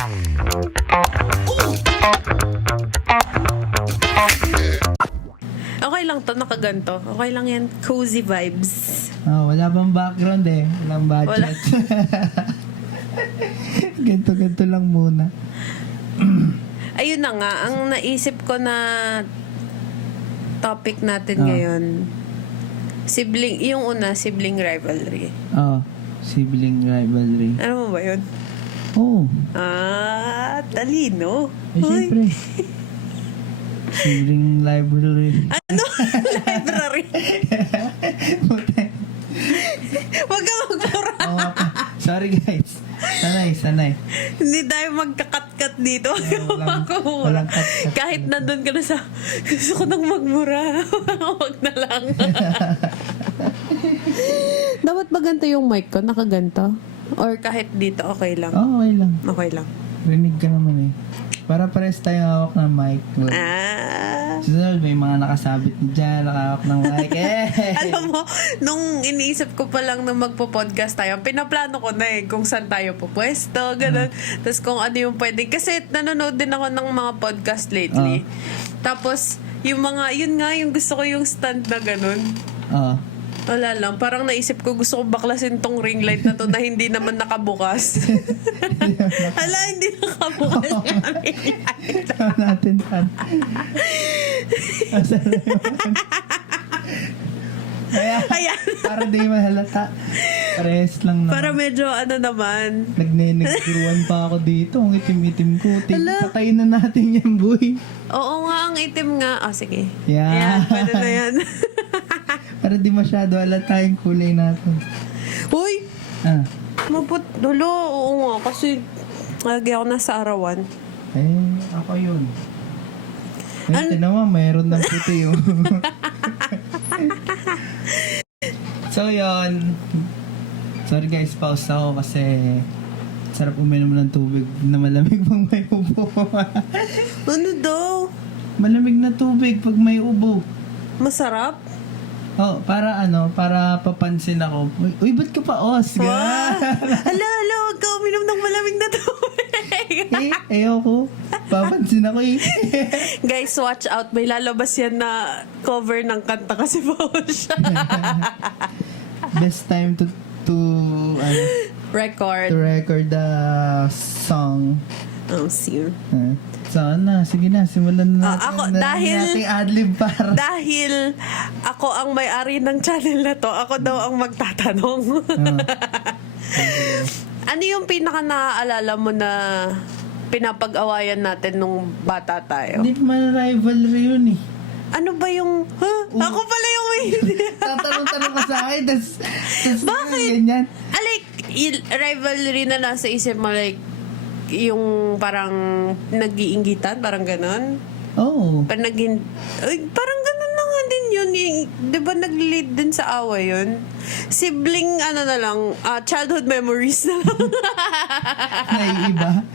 Okay lang to, nakaganto. Okay lang yan. Cozy vibes. Wala bang background eh. Walang budget. Ganto lang muna. Ayun na nga, ang naisip ko na topic natin ngayon, yung una, sibling rivalry. Sibling rivalry. Ano mo ba yun? Oo. Talino. Siyempre. Sibling library. Ano? Library. Huwag ka magpura. Sorry guys. Sanay. Hindi tayo magkakat-kat dito. Walang cut-cut. Kahit nandun ka na sa, gusto ko nang magmura. Huwag na lang. Dapat ba ganito yung mic ko? Nakaganto? Or kahit dito, okay lang? Okay lang. Okay lang. Rinig ka naman eh. Para pares tayong hawak ng mic. Susunod, may mga nakasabit dyan, nakahawak ng mic. Alam mo, nung iniisip ko pa lang na magpo-podcast tayo, pinaplano ko na kung saan tayo pupwesto, gano'n. Tapos kung ano yung pwede. Kasi nanonood din ako ng mga podcast lately. Tapos, yung mga, yun nga, yung gusto ko yung stand na gano'n. Wala lang. Parang naisip ko, gusto ko baklasin tong ring light na to na hindi naman nakabukas. Hala, hindi nakabukas yung ring light. Natin tan. Ayan. Para di mahalata. Pares lang na. Para medyo ano naman. Nagnenegruan pa ako dito. Ang itim-itim ko. Patayin na natin yan, boy. Oo nga, ang itim nga. Sige. Yeah. Ayan, pwede na yan. Para di masyado halata yung kulay natin. Uy! Dulo, oo nga. Kasi lagi ako nasa arawan. Ako yun. Tinawa, mayroon ng puti yun. So yun. Sorry guys, pause ako kasi sarap uminom ng tubig na malamig pag may ubo. Ano daw? Malamig na tubig pag may ubo. Masarap? Para papansin ako. Uy, ba't ka pa os? Hala, huwag ka uminom ng malamig na tubig. Ayoko. Papansin ako Guys, watch out. May lalabas yan na cover ng kanta kasi bawal siya. Best time to record the song. See. Sana, sige na, simulan na natin. Dahil ad-lib para. Dahil ako ang may-ari ng channel na to, ako daw ang magtatanong. Ano yung pinaka naaalala mo na pinapag-awayan natin nung bata tayo? Hindi man rivalry yun eh. Ano ba yung... Ako pala yung may... Tatanong ka sa akin, tas bakit? ganyan. Like, rivalry na nasa isip mo, like, yung parang nag-iinggitan, parang ganon. Parang parang ganon na nga din yun. Di ba nag-lead din sa away yun? Sibling, na lang, childhood memories na lang. Naiiba.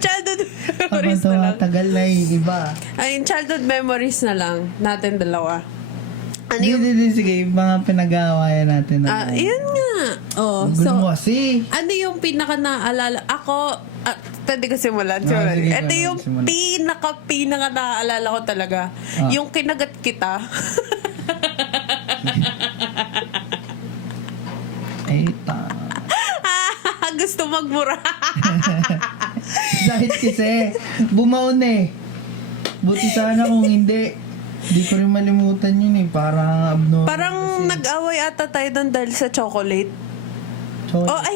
Childhood memories na lang. Tagal na iba. Childhood memories na lang, natin dalawa. Hindi, sige, mga pinag-aawayan natin. Yun nga. Ano yung pinaka naalala? Ako, pwede ko simulan. Ito yung pinaka naalala ko talaga. Yung kinagat kita. Gusto magmura. Dahil kasi, bumaon eh. Buti sana kung hindi. Hindi ko rin malimutan yun eh. Parang abnormal. Parang nag-away ata tayo doon dahil sa chocolate.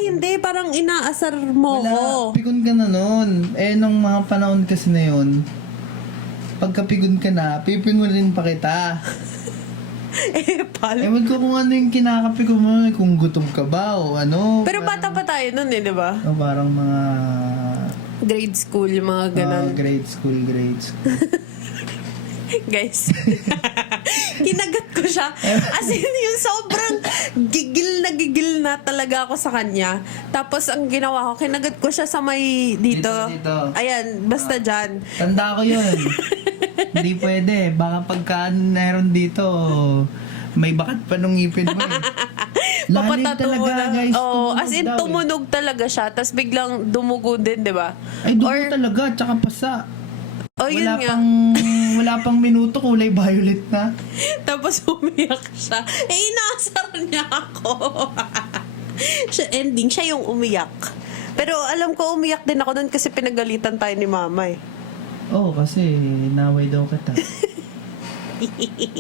Hindi. Parang inaasar mo ko. Pigon ka na nun. Nung mga panahon kasi na yun, pagkapigon ka na, pipingurin pa kita. Ewan ko kung ano yung kinakapi ko mo, kung gutom ka ba o ano. Pero bata pa tayo nun di ba? Parang mga... grade school, mga ganon. Grade school. Guys, kinagat ko siya. As in, yung sobrang gigil na talaga ako sa kanya. Tapos, ang ginawa ko, kinagat ko siya sa may dito. Ayan, basta dyan. Tanda ko yun. Hindi pwede. Baka pagka meron dito, may bakat pa nung ngipin mo eh. Lalim Papatato mo talaga, na. guys. Oo, Tumunog as in daw eh. tumunog talaga siya, tapos biglang dumugo din, di ba? Ay, dugo Or- talaga, tsaka pasa. Oh, yun nga. Wala pang minuto, kulay violet na. Tapos umiyak siya. Inasar niya ako. Siya, ending, siya yung umiyak. Pero alam ko umiyak din ako doon kasi pinagalitan tayo ni mama eh. Oo, kasi naway daw kita.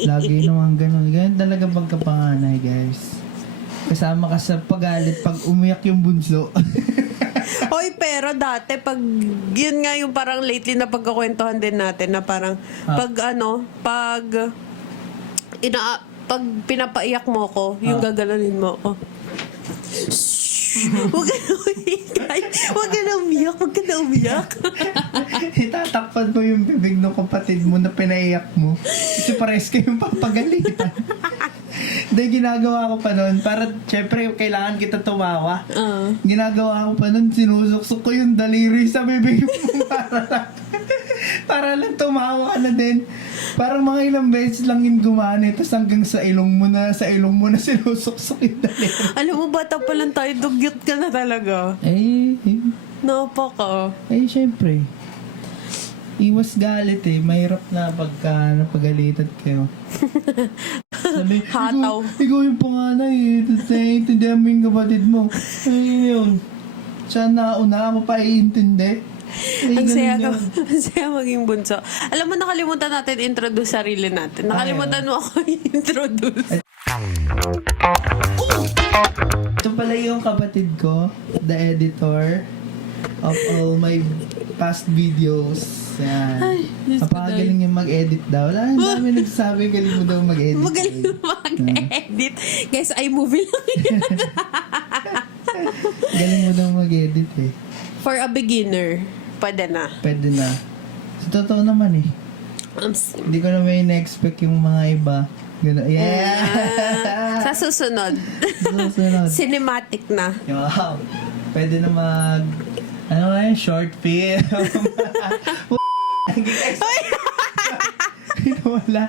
Lagi naman ganun. Ganun talaga pagkapanganay, guys. Kasama ka sa pagalit pag umiyak yung bunso. Hoy, pero dati pag yun nga yung parang lately na pagkakwentuhan din natin na parang pag pag pinapaiyak mo ko, yung gagalanin mo ko. Huwag ka na umikay. Huwag ka na umiyak. Huwag ka na umiyak. Itatakpan mo yung bibig ng kapatid mo na pinaiyak mo. Kasi pares kayong papagalitan. Dahil ginagawa ko pa nun, para syempre kailangan kita tumawa. Ginagawa ko pa nun, sinusuksok ko yung daliri sa bibig mo para lang tumawa ka na din. Parang mga ilang beses lang yung gumana, tapos hanggang sa ilong mo na sinusuksok yung daliri. Alam mo, bata pa lang tayo, dugyot ka na talaga. Napaka. Syempre. Iwas galit eh. Mahirap na pagka napagalitan kayo. Sabi, Hataw. ikaw yung panganay eh. Tapos naiintindihan mo yung kapatid mo. Ay, yun. Siya nauna ako pa iintindi. Ang saya maging bunso. Alam mo, nakalimutan natin introduce sarili natin. Nakalimutan mo ako introduce. Ito pala yung kapatid ko, the editor of all my past videos. Yan. Ay, Diyos ko, Napakagaling yung mag-edit daw. Wala, ang dami nagsasabi, galing mo daw mag-edit. Magaling mag-edit. Guys, iMovie lang yun. Galing mo daw mag-edit eh. For a beginner, pwede na. Pwede na. Sa totoo naman eh. Hindi ko na may na-expect yung mga iba. Gano'n. Yeah! Sa susunod. Susunod. Cinematic na. Wow. Pwede na mag... Ano nga yun? Short film. Nawala.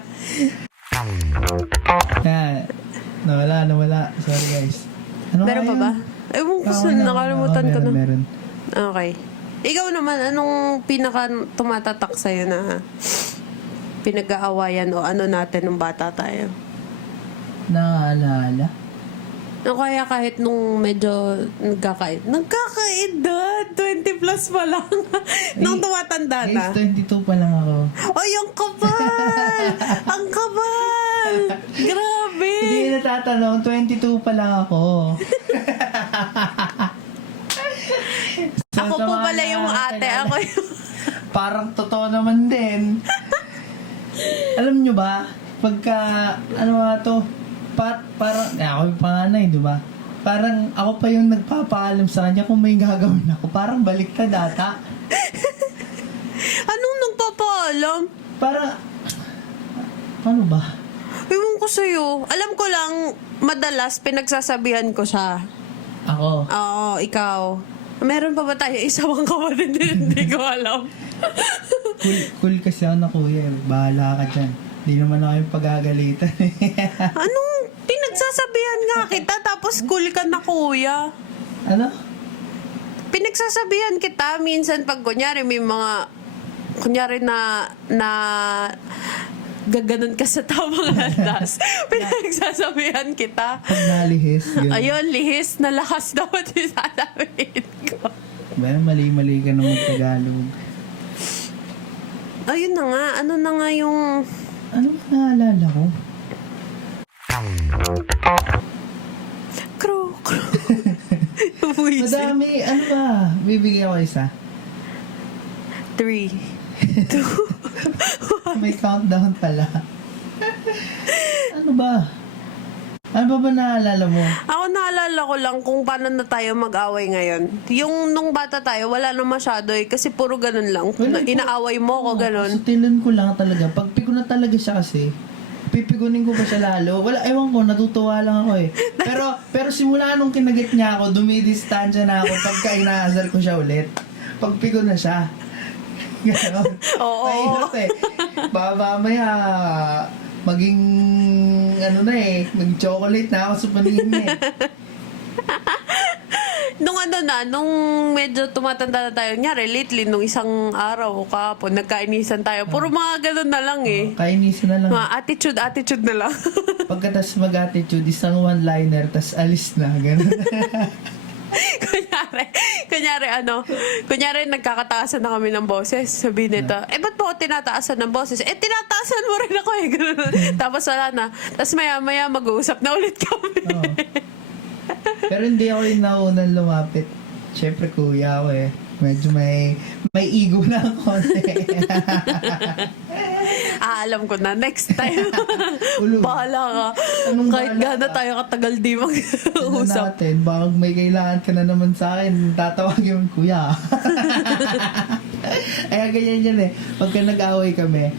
Yan. Nawala. Sorry guys. Ano Meron nga pa yun? ba? Ewan ko Oo, saan, nakalimutan ko na. Meron. Okay. Ikaw naman, anong pinaka tumatatak sa'yo na pinag-aawayan o ano natin nung bata tayo? Naaalala? O kaya kahit nung medyo nagkakaedad, 20 plus pa lang. Nung tumatanda na. Guys, 22 pa lang ako. Ay, ang kapal! Ang kapal! Grabe! Hindi natatanong, 22 pa lang ako. Ako Sa po mga pala yung ate. nakakilala. Ako yung... Parang totoo naman din. Alam nyo ba, pagka, ano nga to, parang, ako yung panganay, di ba? Parang ako pa yung nagpapaalam sa kanya kung may gagawin ako. Parang baliktad ata. Anong nagpapaalam? Parang, paano ba? Ewan ko sa'yo. Alam ko lang, madalas pinagsasabihan ko siya. Ako. Oo, ikaw. Meron pa ba tayo isang kapatid na hindi ko alam? Cool kasi ako na kuya. Bahala ka dyan. Hindi naman ako yung pagagalitan. Anong pinagsasabihan nga kita tapos cool ka na kuya? Ano? Pinagsasabihan kita minsan pag kunyari may mga kunyari na gaganon ka sa tamang landas. Pinagsasabihan kita. Pag nalihis. Ganun. Ayun, lihis na lakas dapat yung sasabihin ko. Well, mali-mali ka na mag-Tagalog. Ayun na nga, ano na nga yung... Ano ba naalala ko? Crow. Buwisin. Madami, ano ba? Bibigyan ko isa. 3, 2, May countdown pala. Ano ba? Ano ba naalala mo? Ako naalala ko lang kung paano na tayo mag-away ngayon. Yung nung bata tayo, wala na masyado eh. Kasi puro ganun lang. Inaaway mo ko, ganun. Sutilan ko lang talaga. Pag pigo na talaga siya kasi, pipigunin ko pa siya lalo. Wala, ewan ko, natutuwa lang ako eh. Pero simula nung kinagit niya ako, dumidistansya na ako pagka inaasar ko siya ulit. Pag pigo na siya. Ganon. Oo. Mahirap eh. Baka mamaya, maging, ano na eh, maging chocolate na ako sa paningin niya eh. Nung medyo tumatanda na tayo, nyari, lately, nung isang araw o kahapon, nagkainisan tayo. Puro mga ganun na lang eh. Kainisan na lang. Mga attitude na lang. Pagkatas mag-attitude, isang one-liner, tas alis na, gano'n. kunyari nagkakataasan na kami ng boses. Sabihin nito, ba't po ako tinataasan ng boses? Tinataasan mo rin ako eh. Ganun. Tapos wala na. Tapos maya mag-uusap na ulit kami. Oo. Pero hindi ako yung naunang lumapit. Siyempre, kuya ako eh. Medyo may ego na ako. Alam ko na. Next time. Ulo. Bahala ka. Anong Kahit bahala gana ka? tayo katagal di Ano mag-usap. natin, baka may kailangan ka na naman sa akin, tatawagin mo, kuya. Kaya ganyan yan eh. Pagka nag-away kami,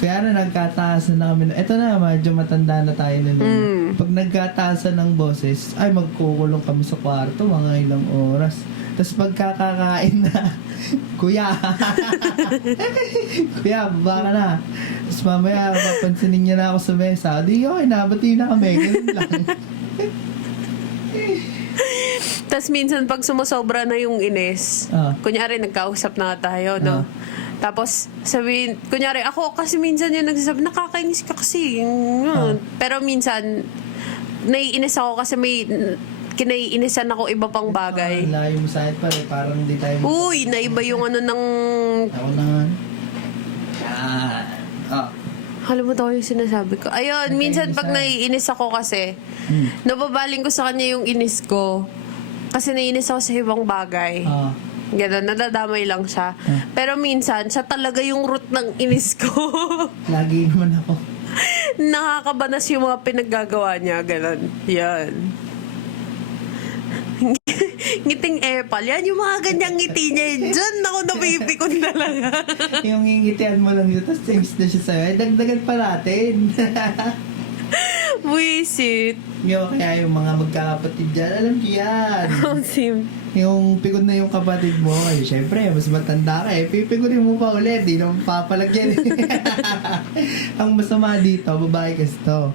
kaya na nagkataasan na kami. Ito na, medyo matanda na tayo nun. Pag nagkataasan ng boses, ay magkukulong kami sa kwarto, mga ilang oras. Tapos pagkakakain na, kuya, kuya, baba ka na. Tapos mamaya, papansinin niya na ako sa mesa. Di, okay na, bati na kami. Ganun lang. Tapos minsan pag sumusobra na yung inis, kunyari nagkausap na tayo, no? Tapos sabihin, kunyari ako kasi minsan yung nagsasabi, nakakainis ka kasi. Pero minsan, naiinis ako kasi may kinaiinisan ako iba pang bagay. Layo mo sa akin pa, parang hindi tayo. Uy, naiba yung ano ng... Ako naman. Yan. Halimutan ko yung sinasabi ko. Ayun, minsan pag naiinis ako kasi, nababaling ko sa kanya yung inis ko. Kasi naiinis ako sa ibang bagay. Gano'n, nadadamay lang siya. Pero minsan, siya talaga yung root ng inis ko. Lagi naman ako. Nakakabanas yung mga pinaggagawa niya. Gano'n. Yan. Ngiting epal. Yan, yung mga ganyang ngiti niya. Diyan ako napipikon na lang. Yung ngingitian mo lang yun, tapos thanks na siya sa'yo. Ay, dagdagan pa natin. Wisit. Yung kaya yung mga magkakapatid dyan, alam niyo yan. Sim. Yung pikon na yung kapatid mo, ay syempre, mas matanda ka eh. Pipigunin mo pa ulit, di naman papalagyan. Ang masama dito, babae kasi to.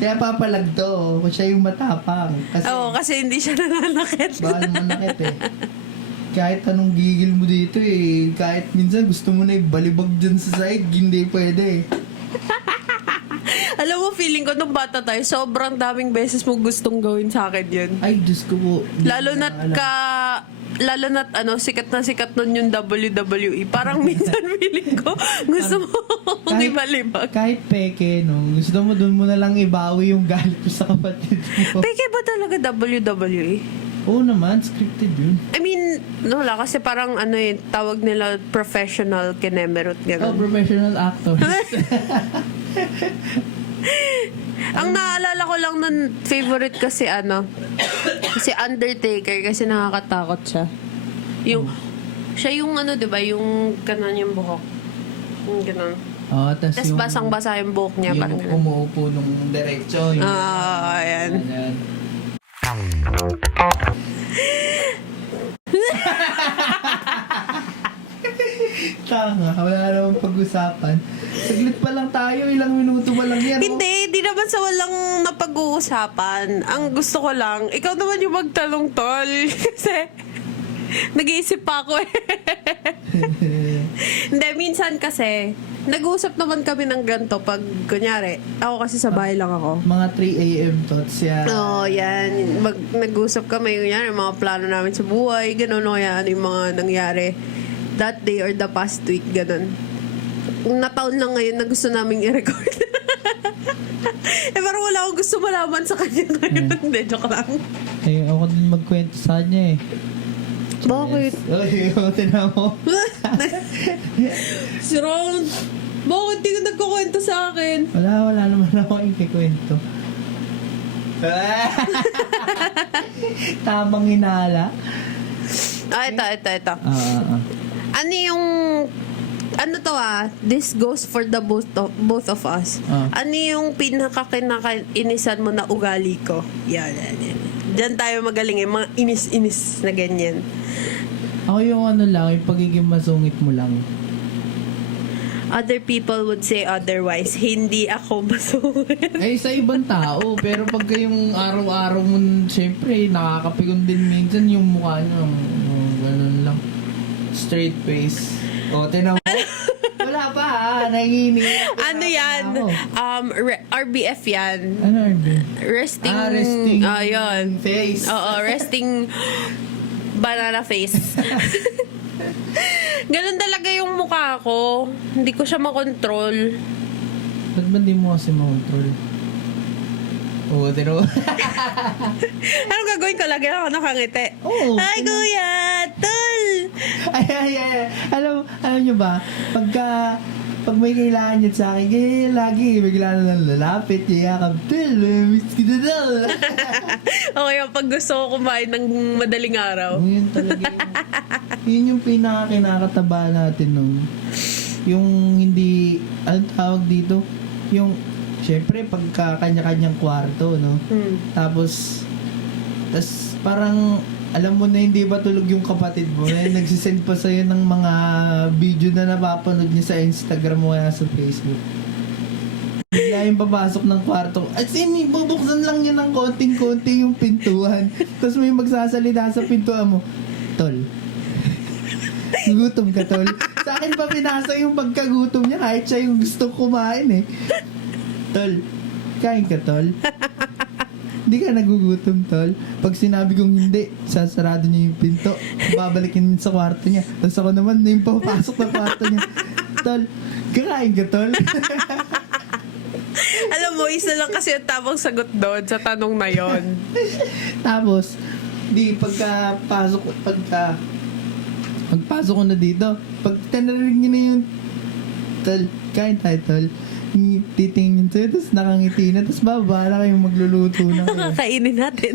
Kaya papalag to, kung siya yung matapang. Kasi hindi siya nananakit. Bawal manakit eh. Kahit anong gigil mo dito eh, kahit minsan gusto mo na ibalibag dyan sa sahig, hindi pwede eh. Alam mo, feeling ko nung bata tayo, sobrang daming beses mo gustong gawin sa akin yun. Ay, Diyos ko po. Lalo na't sikat na sikat nun yung WWE. Parang minsan feeling ko, gusto mo kong ibalibag. Kahit peke, no? Gusto mo dun mo na lang ibawi yung galit mo sa kapatid mo. Peke ba talaga WWE? Oo naman, scripted yun. I mean, wala kasi parang tawag nila professional kinemerot Oh, gano'n. professional actors. Ang naalala ko lang nun, favorite kasi si Undertaker kasi nakakatakot siya. Siya yung diba, yung kanan yung buhok. Yung ganon. Oh, tas Tapos basang-basa yung buhok niya. yung Parang ganon. umuupo nung diretso. Ayan. Ayan. Tanga, wala namang pag-usapan. Saglit pa lang tayo, ilang minuto pa lang yan. Hindi naman sa walang napag-uusapan. Ang gusto ko lang, ikaw naman yung magtanong, tol. Kasi, nag-iisip pa ako eh. Hindi, minsan kasi, nag-uusap naman kami ng ganito pag, kunyari, ako kasi sa bahay lang ako. Mga 3 a.m. thoughts yan. Oo, yan. Nag-usap kami, kunyari, mga plano namin sa buhay, gano'n o yan, yung mga nangyari that day or the past week, gano'n. Nataon lang ngayon na gusto naming i-record. Parang wala akong gusto malaman sa kanya ngayon. Hindi, joke lang. Eh, ako din magkwento sa kanya eh. Bakit? Ay, tinan mo. Si Ron, bakit di ka nagkukwento sa akin? Wala naman ako ikikwento. Tamang hinala. Ito. Ano yung... this goes for the both of us. Ano yung pinaka-kinakainisan mo na ugali ko? Yan. Diyan tayo magaling mga inis-inis na ganyan. Ako yung yung pagiging masungit mo lang. other people would say otherwise. Hindi ako masungit. Sa ibang tao, pero pagka yung araw-araw mo, syempre, nakakapikon din minsan yung mukha niya. Ganun lang. Straight face. O, tinan mo. Wala pa nanginginig. Ano yan? RBF yan. Ano RB? Resting. Resting Yun. face. Oo, resting banana face. Ganun talaga yung mukha ko. Hindi ko siya makontrol. Ba't ba di mo kasi makontrol? Oo, tiro. Anong gagawin ko? Lagi ako nakangiti. Oo. Hi, kuya! Tol! Ay. Alam nyo ba? Pag may kailangan niya sa akin, lagi bigla na lang lalapit, yayakap, Tol, miss kita daw. Okay, pag gusto ko kumain ng madaling araw. Yun talaga yun yung pinaka-kinakataba natin nun. Yung hindi, anong tawag dito? Yung, syempre, pagka kanya-kanyang kwarto, no? Tapos parang, alam mo na hindi ba tulog yung kapatid mo, nagsisend pa sa'yo ng mga video na napapanood niya sa Instagram mo kaya sa Facebook. Bigla yung papasok ng kwarto. As in, bubuksan lang niya ng konting-konti yung pintuan. Tapos may magsasalita sa pintuan mo, Tol, gutom ka, Tol. Sa akin pa pinasa yung pagkagutom niya kahit siya yung gusto kumain eh. Tol, kain ka, Tol. Hindi ka nagugutom, Tol. Pag sinabi kong hindi, sasarado niya yung pinto. Babalikin sa kwarto niya. Tapos ako naman na yung papasok ng kwarto niya. Tol, kakain ka, Tol. Alam mo, isa lang kasi ang tamang sagot doon sa tanong na yon. Tapos, pagpasok ko na dito, pag tinarinig niya na yung Tol, kain tayo, Tol. Titingin sa'yo, tapos nakangiti na, tapos babala kayong magluluto na kayo. Kakainin natin.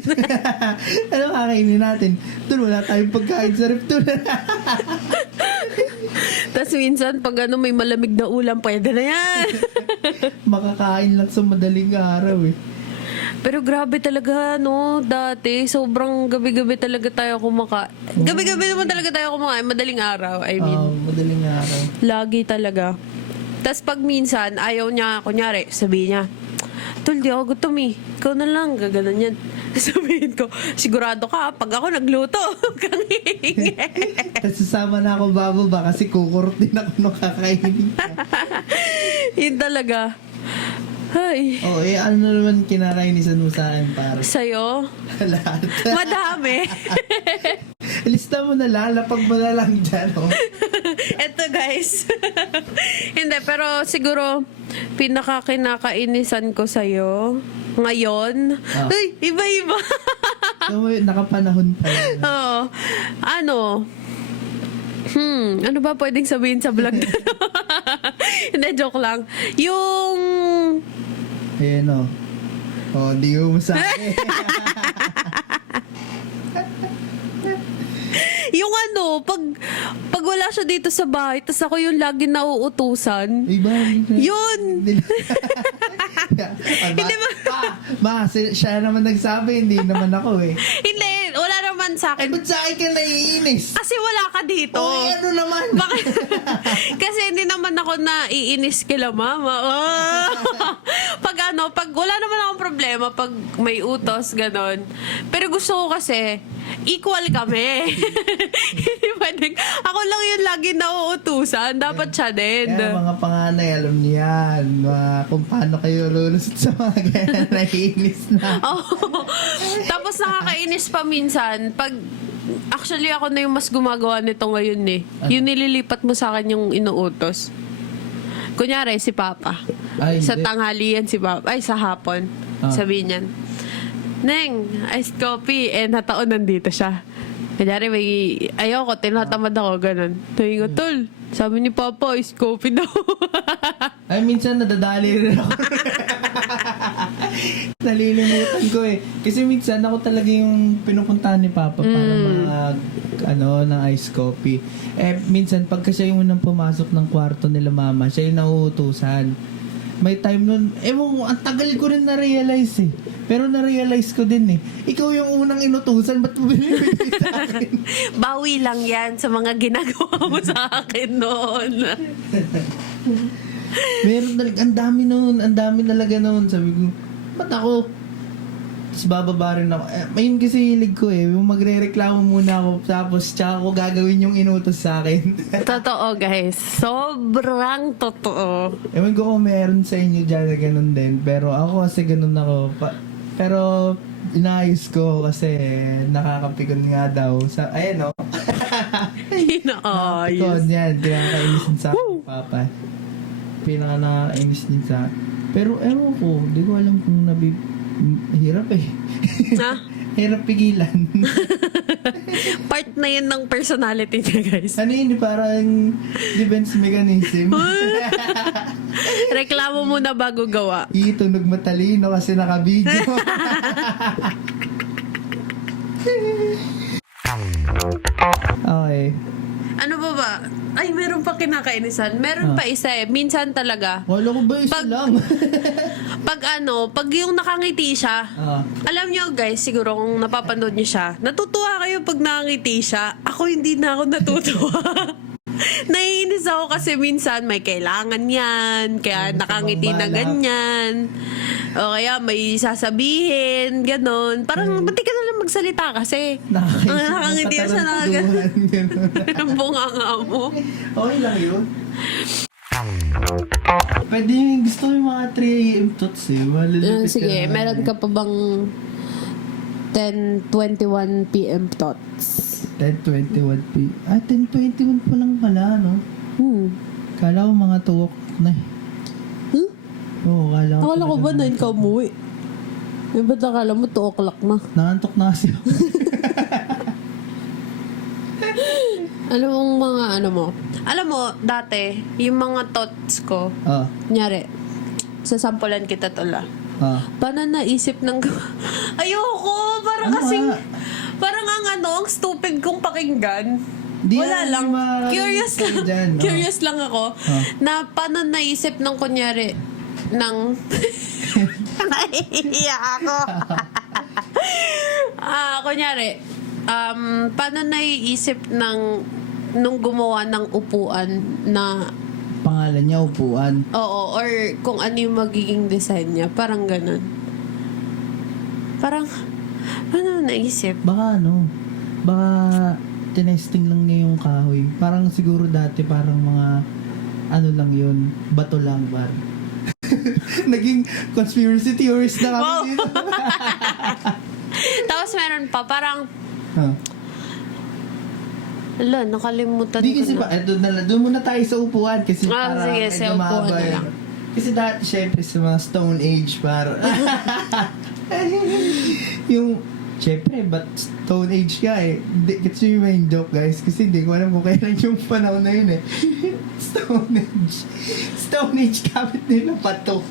Ano kakainin natin? Tol, wala tayong pagkain sa ref, Tol. Tapos minsan, pag may malamig na ulam, pwede na yan. Makakain lang sa madaling araw eh. Pero grabe talaga, no? Dati, sobrang gabi-gabi talaga tayo kumakain. Gabi-gabi naman talaga tayo kumakain. Madaling araw, I mean. Madaling araw. Lagi talaga. Tapos pag minsan, ayaw niya, kunyari, sabihin niya, Tol, di ako gutom eh. Ikaw na lang, gaganon yan. Sabihin ko, sigurado ka, pag ako nagluto, kang hihingi. Tapos sasama na ako bababa kasi kukurot din ako nung kakainin ka. Yun talaga. Ay. Ano naman kinakainisan mo sa akin, pare? Sa'yo? Lahat. Madami. Lista mo na lang, lapag mo na lang dyan, oh. Eto guys. Hindi, pero siguro pinakakinakainisan ko sa'yo ngayon. Ay, iba-iba. Nakapanahon pa yun. Oo. Ano ba pwedeng sabihin sa vlog na to? Hindi, joke lang. Yung... Ayan, oh. Di mo masabi. Yung pag wala siya dito sa bahay, tas ako yung lagi nauutusan. Iba. Yun! Hindi ba? Siya naman nagsabi, hindi naman ako eh. Hindi, wala naman sa akin. Ba't sa akin ka naiinis? Kasi wala ka dito. Ano naman? Bakit? Kasi hindi naman ako naiinis kila mama. Pag wala naman akong problema, pag may utos, ganon. Pero gusto ko kasi, equal kami. Hindi pwedeng, ako lang yung lagi nauutusan. Dapat siya din. Kaya mga panganay, alam niyan. Kung paano kayo lulusot sa mga ganyan, naiinis na. Tapos nakakainis pa minsan, actually ako na yung mas gumagawa nito ngayon eh. Yung nililipat mo sa akin yung inuutos. Kunyari, si Papa. Sa tanghalian si Papa. Ay, sa hapon. Sabihin niyan, Neng, iced coffee. Nataon nandito siya. Kunyari, ayoko, tinatamad ako, ganun. Sabi ko, Tol, sabi ni Papa, iced coffee daw. Ay, minsan nadadali rin ako. Nalilimutan ko eh. Kasi minsan ako talaga yung pinupuntahan ni Papa para ng iced coffee. Minsan pagka siya yung unang pumasok ng kwarto nila mama, siya yung nauutusan. May time nun, ewan ko, ang tagal ko rin na-realize eh. Pero na-realize ko din eh. Ikaw yung unang inutusan, ba't mo binibigay sa akin? Bawi lang yan sa mga ginagawa mo sa akin noon. Meron talaga, ang dami talaga noon. Sabi ko, ba't ako? Tapos bababa rin ako. Ayun kasi hilig ko eh. Yung magre-reklamo muna ako, tapos tsaka ko gagawin yung inutos sa akin. Totoo, guys. Sobrang totoo. Ewan ko kung meron sa inyo dyan na ganun din. Pero ako kasi ganun ako. Pero inayos ko kasi nakakapikon nga daw. Ayan o. Nakapikon yan. Pinakakainisin sa akin, Papa. Pinaka nakakainis din sa akin. Pero ewan ko, di ko alam kung hirap eh. Ha? Hirap pigilan. Part na yun ng personality niya, guys. Ano yun, parang defense mechanism. Reklamo muna bago gawa. Itunog matalino kasi naka-video. Okay. Ano ba? Ay, meron pa kinakainisan. Meron pa isa eh. Minsan talaga. Wala ko ba isa lang? Pag yung nakangiti siya, alam nyo guys, siguro kung napapanood nyo siya, natutuwa kayo pag nakangiti siya. Ako hindi na ako natutuwa. Naiinis ako kasi minsan may kailangan yan, kaya nakangiti na ganyan. O kaya may sasabihin, ganon. Parang, ba't di ka na lang magsalita kasi? Nakangiti ka siya na ganun. Bunga nga mo. Okay lang yun. Pwede yung gusto yung mga 3 AM tots eh. Sige, meron ka pa bang 10:21 PM thoughts? 10:21 p. 10:21 pa lang pala, no? Kala ko mga 2 o'clock na eh. Oo, Akala ko ba 9 ka umuwi? Eh, ba't akala mo 2 o'clock na? Nakantok na kasi ako. Alam mo, dati, yung mga thoughts ko, kunyari, sasampulan kita tula. Paano naisip ng... Ayoko! Parang kasing... Parang ang stupid kong pakinggan. Wala lang. Curious lang. Dyan, Curious lang ako. Na paano naisip ng kunyari, ng... Naiiyak ako. Kunyari, paano naiisip nung gumawa ng upuan na pangalan niya, upuan. oo, or kung ano yung magiging design niya. Parang ganun. Parang, ano naisip? Baka tinesting lang niya yung kahoy. Parang siguro dati parang mga lang yun, bato lang ba? Naging conspiracy theorist na kami dito. Tapos meron pa, parang, nakalimutan Di kasi ko na. doon muna tayo sa upuan kasi parang sige, sa upuan na lang. Kasi dati syempre sa mga Stone Age parang yung syempre but Stone Age ka eh. Kasi yung main joke guys kasi hindi ko alam kung kailan yung panahon na yun eh. Stone Age gamit nila pato.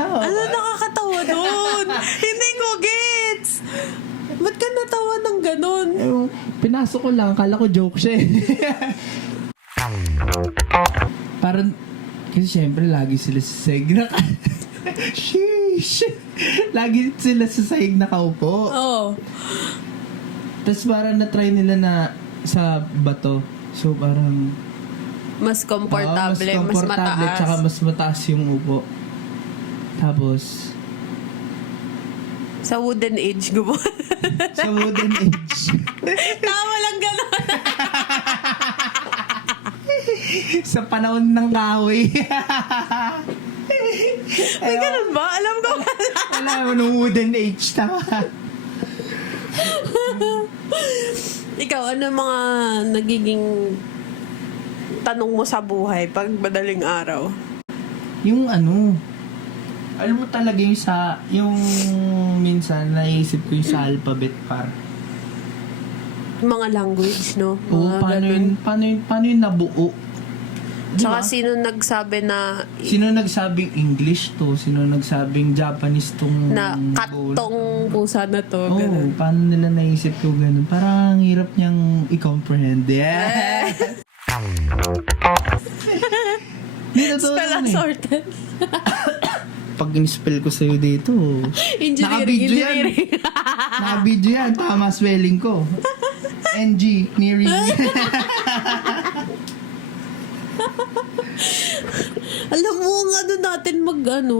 Ano nakakatawa doon? Hindi ko gets! Ba't ka natawa ng ganun? Pinasok ko lang, akala ko joke siya eh. Parang, kasi syempre lagi sila sa sahig na sheesh! Lagi sila sa sahig na kaupo. Oo. Tapos parang na-try nila na sa bato. So parang... Mas komportable, mas mataas. Tsaka mas mataas yung upo. Tapos... Sa wooden age, gumawa. sa wooden age. Tawa lang gano'n. sa panahon ng kahoy. May ganun ba? Alam ko ba? Wala mo nung wooden age na. Ikaw, ano mga nagiging tanong mo sa buhay pag madaling araw? Yung alam mo talaga yung minsan naisip ko yung sa alphabet par. Mga language, no? Oo, paano yun nabuo? Tsaka Diba? sino nagsabing English to? Sino nagsabing Japanese tong na katong pusa na to? Oo, Ganun. paano nila naisip ko ganun? Parang ang hirap niyang i-comprehend. Yeah. Hindi, totoo Spell naman eh. assorted. Pag in-spell ko sa'yo dito, Engineering. Naka-video yan. Tama spelling ko. Engineering. Alam mo nga doon natin Ano?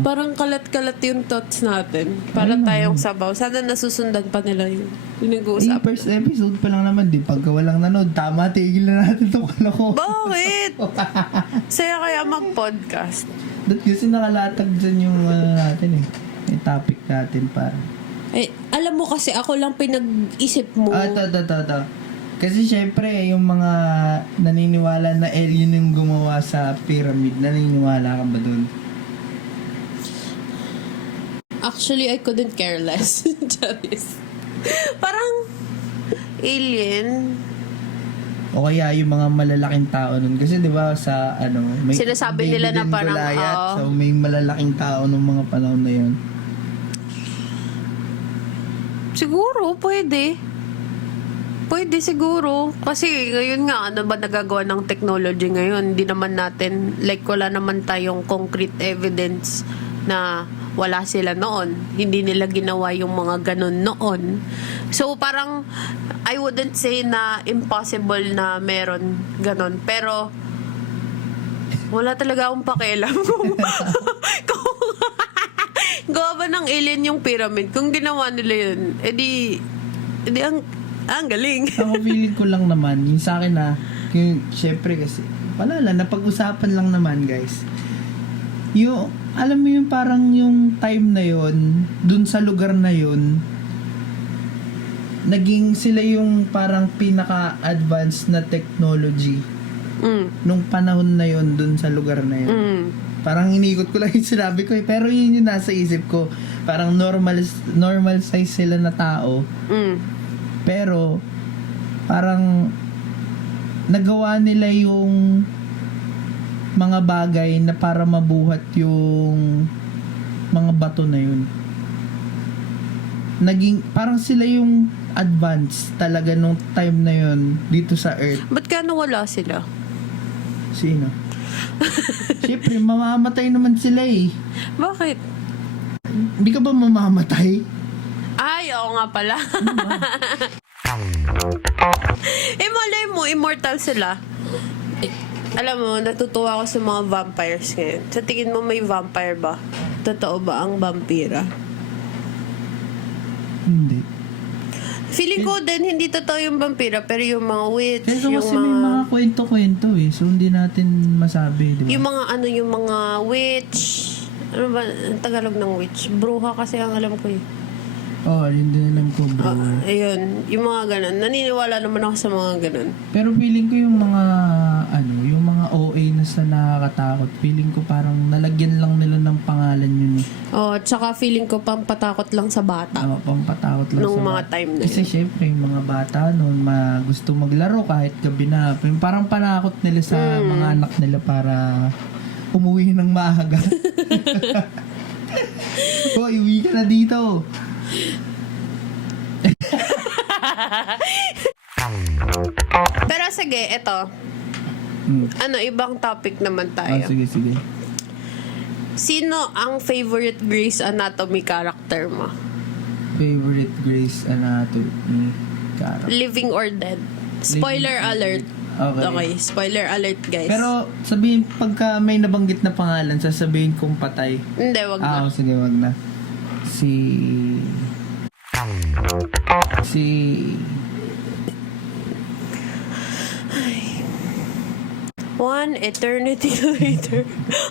parang kalat-kalat yung thoughts natin. Para Ayun. tayong sabaw. Sana nasusundan pa nila yung Eh, nag-uusap. first episode pa lang naman. Di pagka walang nanood, tama, tigil na natin itong kaloko. Bakit? Saya kaya mag-podcast. Dahil kasi nakalatag dyan yung natin eh. Yung topic natin para. Eh, alam mo kasi ako lang pinag-isip mo. Ito. Kasi syempre, yung mga naniniwala na alien yung gumawa sa pyramid, naniniwala ka ba dun? Actually, I couldn't care less. Charis. Parang alien. O kaya yung mga malalaking tao nun. Kasi di ba sa ano, may Sinasabi nila na David and parang, Goliath, oo. so may malalaking tao nung mga panahon na yun. Siguro, pwede. Pwede siguro. Kasi ngayon nga, ano ba nagagawa ng technology ngayon? Hindi naman natin, like wala naman tayong concrete evidence na wala sila noon. Hindi nila ginawa yung mga ganun noon. So parang, I wouldn't say na impossible na meron ganun. Pero, wala talaga akong pakialam kung gawa ba ng alien yung pyramid. Kung ginawa nila yun, edi ang galing. Ako feeling ko lang naman, yung sa akin na, yung, syempre kasi, wala lang, napag-usapan lang naman guys. Yung, alam mo yung parang yung time na yon dun sa lugar na yon naging sila yung parang pinaka-advanced na technology nung panahon na yon dun sa lugar na yon. Parang inikot ko lang yung sinabi ko eh. Pero yun yung nasa isip ko. Parang normal size sila na tao. Pero, parang, nagawa nila yung mga bagay na para mabuhat yung mga bato na yun. Parang sila yung advance talaga nung time na yun dito sa Earth. Ba't ka nawala sila? Sino? Siyempre, mamamatay naman sila eh. Bakit? Hindi ka ba mamamatay? Ay, oo nga pala. Eh, malay mo, immortal sila. Eh, alam mo, natutuwa ako sa mga vampires ngayon. Sa tingin mo, may vampire ba? Totoo ba ang vampira? Hindi. Feeling ko din, hindi totoo yung vampira, pero yung mga witch, Pero yung kasi mga... may mga kwento-kwento eh. So, hindi natin masabi, di ba? Yung mga witch... Ano ba? Ang Tagalog ng witch. Bruha kasi ang alam ko eh. Yun din alam ko, bro. Ayun, yung mga ganun. Naniniwala naman ako sa mga ganun. Pero feeling ko yung mga, yung mga OA na sa nakakatakot, feeling ko parang nalagyan lang nila ng pangalan yun eh. Tsaka feeling ko pampatakot lang sa bata. Pampatakot lang Nung sa mga bata. time na Kasi yun. syempre, yung mga bata noon, gusto maglaro kahit gabi na. Parang panakot nila sa mga anak nila para umuwi ng maaga. Hoy, uwi ka na dito. Pero sige, eto. Ibang topic naman tayo. Sige. Sino ang favorite Grey's Anatomy character mo? Favorite Grey's Anatomy character. Living or dead? Spoiler Living or alert. dead. Okay. Spoiler alert, guys. Pero sabihin, pagka may nabanggit na pangalan, sasabihin kong patay. Hindi, wag na. Sige, wag na. One eternity later.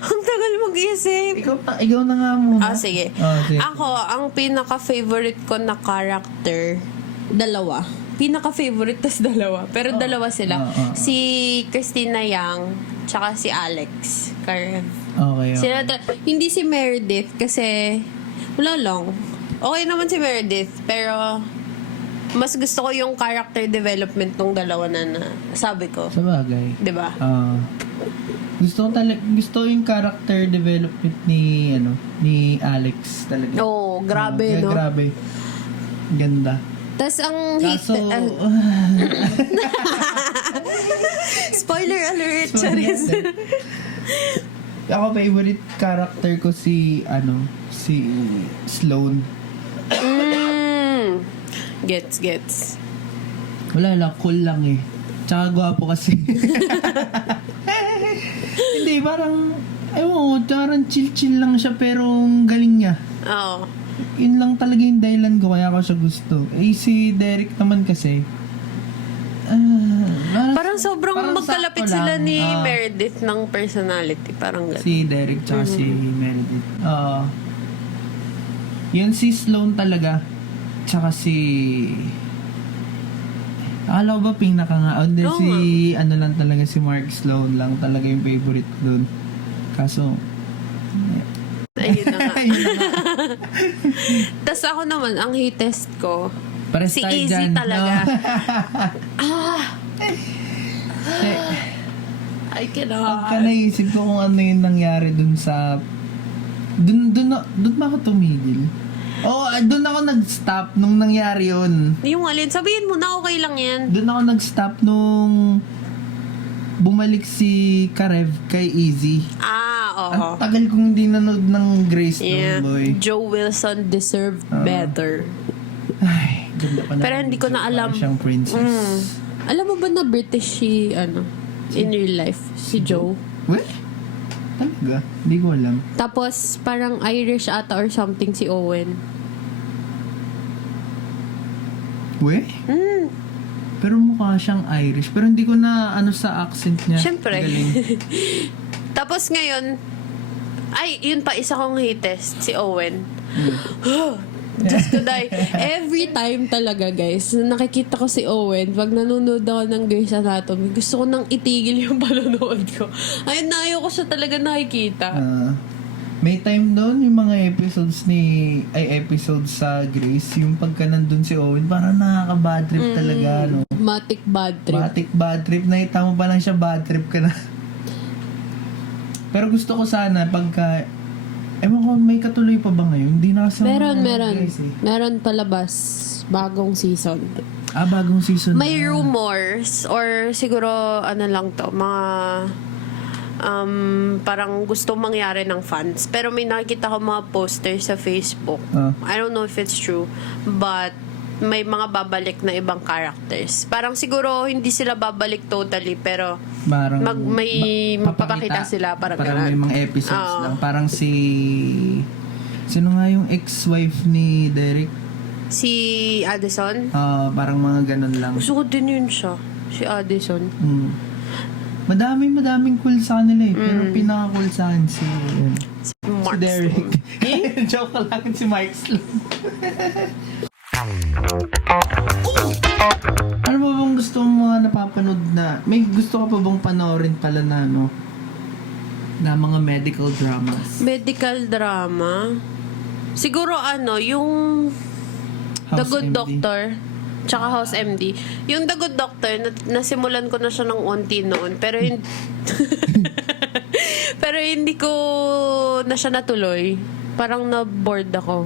Ang tagal mag-isip. Ikaw na nga muna. Sige. Sige. Ako, ang pinaka-favorite ko na character, dalawa. Pinaka-favorite tas dalawa. Pero dalawa sila. Si Christina Yang, tsaka si Alex Karen. Okay. Hindi si Meredith kasi wala lang. Okay naman si Meredith, pero mas gusto ko yung character development ng dalawa na sabi ko. Sabagay. 'Di ba? Gusto yung character development ni Alex talaga. Oo, grabe, no? Grabe. Ganda. Tas ang Kaso, spoiler alert, Charis. Ako, favorite character ko si Sloan. Gets. Wala lang, cool lang eh. Tsaka gwapo kasi. Hindi, parang, ewan ko, parang chill-chill lang siya pero ang galing niya. Oo. Yun lang talaga yung dahilan ko kaya ko siya gusto. Eh, si Derek naman kasi, Parang sobrang parang magkalapit sakto sila lang. ni Meredith ng personality. Parang gano'n. Si Derek tsaka si Meredith. Yun si Sloan talaga. Tsaka si... Akala ko ba pinaka nga? O, Oo si ano lang talaga, si Mark Sloan lang talaga yung favorite ko dun. Kaso... Ayun na nga. Ayun na nga. Tapos ako naman, ang hitest ko, Pares si tayo Easy dyan, talaga. no? I Pagka cannot. naisip ko kung ano yung nangyari dun sa... Dun ba ako tumigil? Oo, dun ako nag-stop nung nangyari yun. Yung alin, sabihin mo na okay lang yan. Dun ako nag-stop nung bumalik si Karev kay Easy. Oo. Ang tagal kong hindi nanood ng Grace Yeah. noon, boy. Joe Wilson deserved better. Ay, ganda pa na. Pero hindi ko na alam. Parang siyang princess. Alam mo ba na British si, in real life, si Joe? Weh? Talaga? Hindi ko alam. Tapos, parang Irish ata or something si Owen. Weh? Pero mukha siyang Irish. Pero hindi ko na ano sa accent niya. Siyempre. Galing. Tapos ngayon, yun pa, isa kong hitest, si Owen. Just to die. Every time talaga, guys, na nakikita ko si Owen, pag nanonood ako ng Grey's Anatomy, gusto ko nang itigil yung panonood ko. Ayun na, ayaw ko siya talaga nakikita. May time doon yung mga episodes sa Grace, yung pagka nandun si Owen, parang nakaka-bad trip talaga, no? Matic bad trip. Matic bad trip. Nakita mo pa lang siya, bad trip ka na. Pero gusto ko sana pagka... Ewan ko, may katuloy pa ba ngayon? Hindi na kasi... Meron. Guys, eh. Meron palabas. Bagong season. Bagong season May na. rumors or siguro ano lang to, mga parang gusto mangyari ng fans. Pero may nakikita ko mga posters sa Facebook. I don't know if it's true, but may mga babalik na ibang characters. Parang siguro hindi sila babalik totally, pero Parang magpapakita sila parang may ganun. mga episodes Oo. lang. Parang sino nga yung ex-wife ni Derek? Si Addison? Parang mga ganun lang. Gusto ko din yun siya. Si Addison. Madaming cool sa kanila eh. Pero pinaka-cool sa akin si Mark Derek. Joke lang si Mike Sloan. Ano ba bang gusto mo mga napapanood na? May gusto ka pa bang panoorin pala na na mga medical dramas? Medical drama? Siguro yung The House Good MD. Doctor tsaka House MD. Yung The Good Doctor, nasimulan ko na siya ng unti noon. Pero pero hindi ko na siya natuloy. Parang na-bored ako.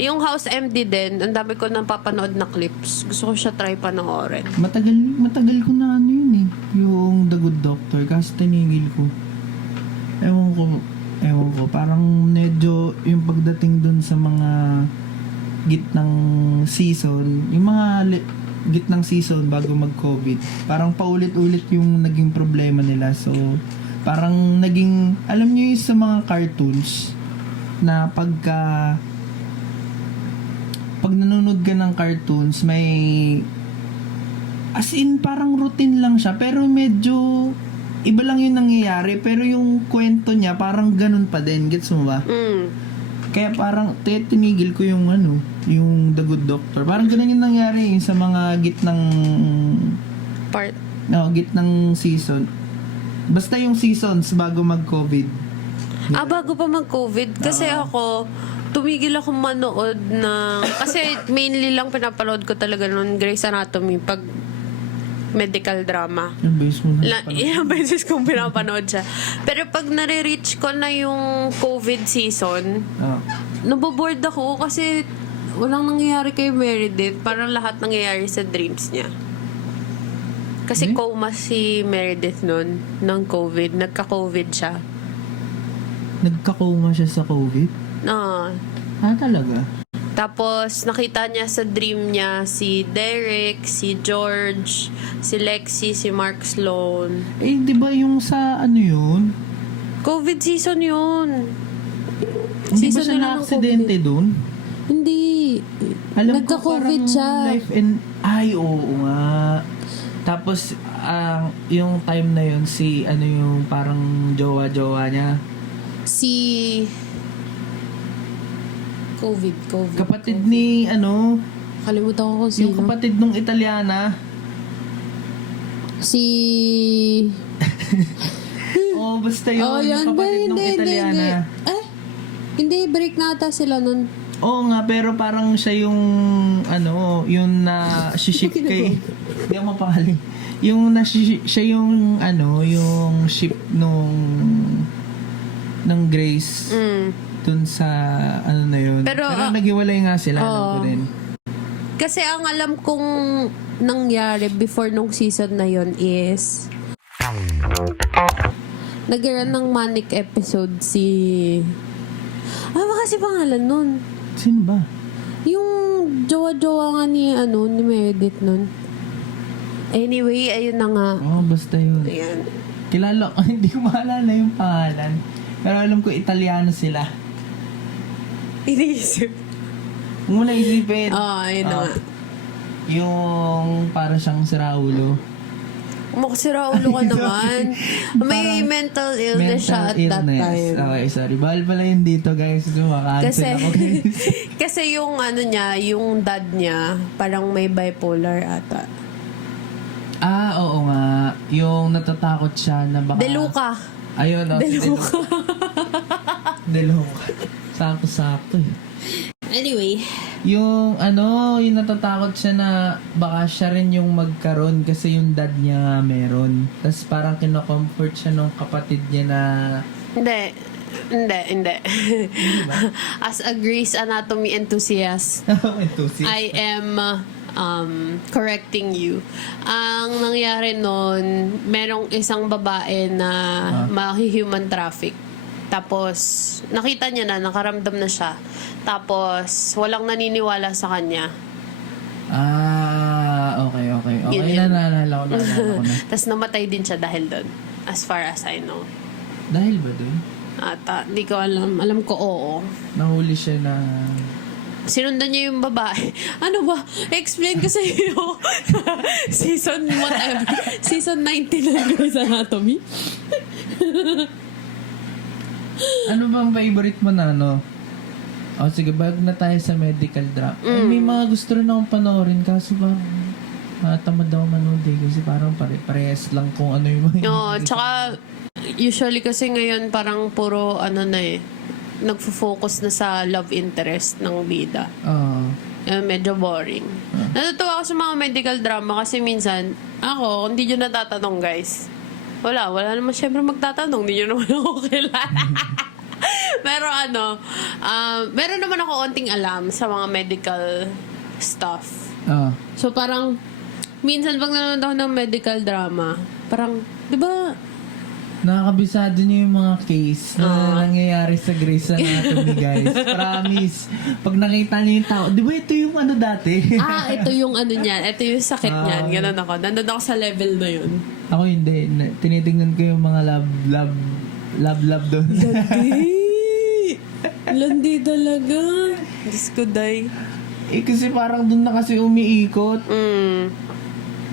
Yung House MD din, ang dami ko nang papanood na clips. Gusto ko siya try panoorin. Matagal ko na yun eh. Yung The Good Doctor. Kasi tinigil ko. Ewan ko. Parang medyo yung pagdating dun sa mga gitnang season, yung mga gitnang season bago mag-COVID, parang paulit-ulit yung naging problema nila. So, parang naging, alam niyo yung sa mga cartoons, na pag nanonood ka ng cartoons, may as in parang routine lang siya, pero medyo iba lang yung nangyayari, pero yung kwento niya parang ganun pa din. Gets mo ba? Kaya parang tinigil ko yung yung The Good Doctor. Parang ganun yung nangyari sa mga gitnang gitnang season. Basta yung seasons bago mag-COVID. Bago pa mag-COVID. Kasi ako, tumigil ako manood kasi mainly lang pinapanood ko talaga noon Grey's Anatomy pag medical drama. Yung base mo na Ilang beses kong pinapanood siya. Pero pag nare-reach ko na yung COVID season, naboboard ako kasi walang nangyayari kay Meredith. Parang lahat nangyayari sa dreams niya. Kasi Hindi? coma si Meredith nun, ng COVID. Nagka-COVID siya. Nagkakoma siya sa COVID? Ah. Talaga? Tapos, nakita niya sa dream niya si Derek, si George, si Lexi, si Mark Sloan. Di ba yung sa ano yun? COVID season yun. Hindi ba Season siya nila ng na-aksidente dun? Hindi. Alam ko Nagka-COVID parang siya. life and... Ay, oo nga. Tapos, yung time na yun, si ano yung parang jowa-jowa niya. Si... COVID. Kapatid ni ano, Kalimutan ko kung sino. yung kapatid nung Italiana. Si... Basta yun, Oh, yung yan ba? kapatid nung Italiana. Hindi, break na ata sila nun. Oo nga, pero parang siya yung ano, yung na ship kay... Hindi ako mapakaling. Yung siya yung ano, yung ship ng Grace. Dun sa ano na yun. Pero, naghiwalay nga sila, alam ko din. Kasi ang alam kong nangyari before nung season na yon is nagkaroon ng manic episode si... baka si pangalan nun. Sino ba? Yung jowa-jowa nga ni Meredith nun. Anyway, ayun na nga. Basta yun. Ayan. Kilala ko, hindi ko maalala yung pangalan. Pero alam ko, Italiano sila. Iniisip. Kung mo na isipin. Ayun na nga. Yung para siyang si Raulo. Makasira ulo ka naman. May mental illness siya at that time. Okay, sorry. Bahal pala yun dito, guys. Kasi, Kumakancel ako, guys. kasi yung ano niya, yung dad niya, parang may bipolar ata. Oo nga. Yung natatakot siya na baka... Deluca. Ayun, si Deluca. Deluca. Sakto-sakto eh. Anyway. Yung yung natatakot siya na baka siya rin yung magkaroon kasi yung dad niya nga meron. Tapos parang kinocomfort siya nung kapatid niya na... Hindi. As a Grey's Anatomy enthusiast, I am correcting you. Ang nangyari nun, merong isang babae na mahi-human traffic. Tapos, nakita niya na, nakaramdam na siya. Tapos, walang naniniwala sa kanya. Okay. Okay, Yun. naalala ko na. Tapos, namatay din siya dahil doon. As far as I know. Dahil ba dun? Ata, di ko alam. Alam ko, oo. Nahuli siya na... Sinundan niya yung babae. Ano ba? Explain ko sa iyo. Season whatever. Season 19 ng Grey's Anatomy. Ano bang favorite mo na, sige, bago na tayo sa medical drama. May mga gusto rin akong panoorin, kaso parang matamad daw manood kasi parang parehas lang kung ano yung mga... No, tsaka usually kasi ngayon parang puro nagfo-focus na sa love interest ng bida. Medyo boring. Natutuwa ako sa mga medical drama kasi minsan, ako, hindi nyo natatanong guys. Wala naman syempre magtatanong, hindi nyo naman ako kilala. Pero meron naman ako onting alam sa mga medical stuff. So parang, minsan pag nanonood ako ng medical drama, parang, di ba, nakakabisado niyo yung mga case na nangyayari sa Grey's Anatomy, guys. Promise. Pag nakita niyo yung tao, di ba ito yung ano dati? ito yung ano niyan, ito yung sakit niyan. Ganon ako. Nandun ako sa level na yun. Ako hindi. Tinitingnan ko yung mga love doon. Landi talaga. Diyos ko, day. Kasi parang doon na kasi umiikot.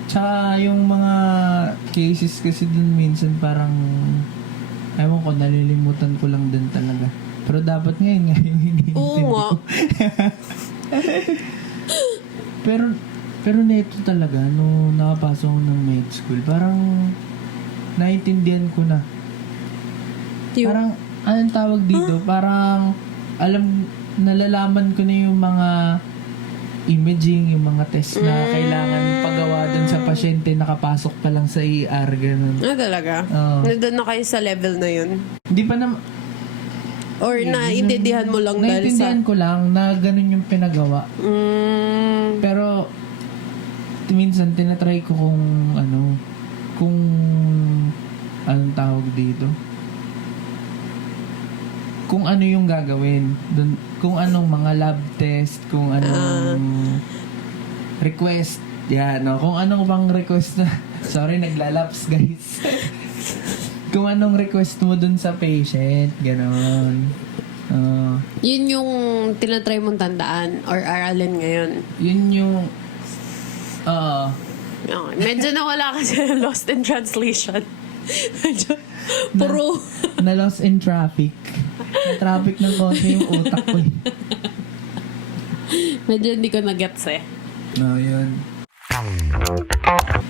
Tsaka yung mga cases kasi dun minsan parang ewan ko, nalilimutan ko lang din talaga. Pero dapat ngayon nga yung hindi. Oo nga. pero neto talaga, no nakapasok ko ng med school, parang naintindihan ko na. Parang, anong tawag dito? Parang, nalalaman ko na yung mga imaging, yung mga test na kailangan pagawa dun sa pasyente nakapasok pa lang sa ER, ganun. Talaga? Nandun na kayo sa level na yun? Hindi pa naman... Or naintindihan mo lang dahil sa... Naintindihan ko lang na ganun yung pinagawa. Pero, minsan, tinatry ko kung kung anong tawag dito, kung ano yung gagawin dun, kung anong mga lab test, kung anong request, yan, no? Kung anong bang request na sorry, naglalaps guys. Kung anong request mo dun sa patient, gano'n. Yun yung tinatry mong tandaan or aralin ngayon. Yun yung Medyo nawala kasi lost in translation. Medyo puro... na lost in traffic. Na traffic ng konti yung utak ko eh. Medyo hindi ko na-gets eh. No, yun.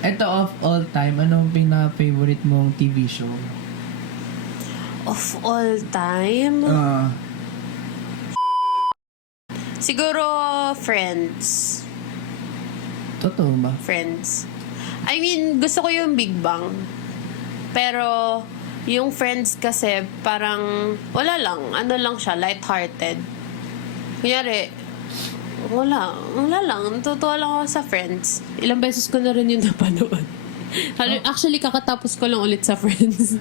Ito, of all time, anong pinaka-favorite mong TV show? Of all time? Siguro Friends. Totoo ba? Friends. I mean, gusto ko yung Big Bang. Pero, yung Friends kasi, parang, wala lang. Ano lang siya, lighthearted. Kunyari, wala lang. Natutuwa lang ako sa Friends. Ilang beses ko na rin yung napanood. Actually, kakatapos ko lang ulit sa Friends.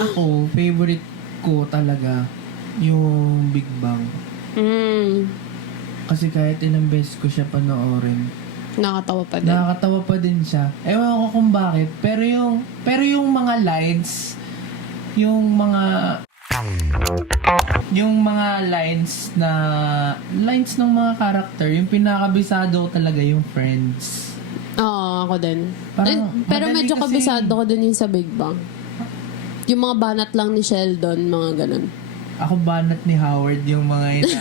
Ako, favorite ko talaga yung Big Bang. Kasi kahit ilang beses ko siya panoorin, Nakakatawa pa din. nakakatawa pa din siya. Ewan ko kung bakit. Pero yung mga lines, yung mga lines ng mga character, yung pinakabisado ko talaga yung Friends. Oo, ako din. Parang Pero madali medyo kasi- kabisado ko din yung sa Big Bang. Yung mga banat lang ni Sheldon, mga ganun. Ako banat ni Howard yung mga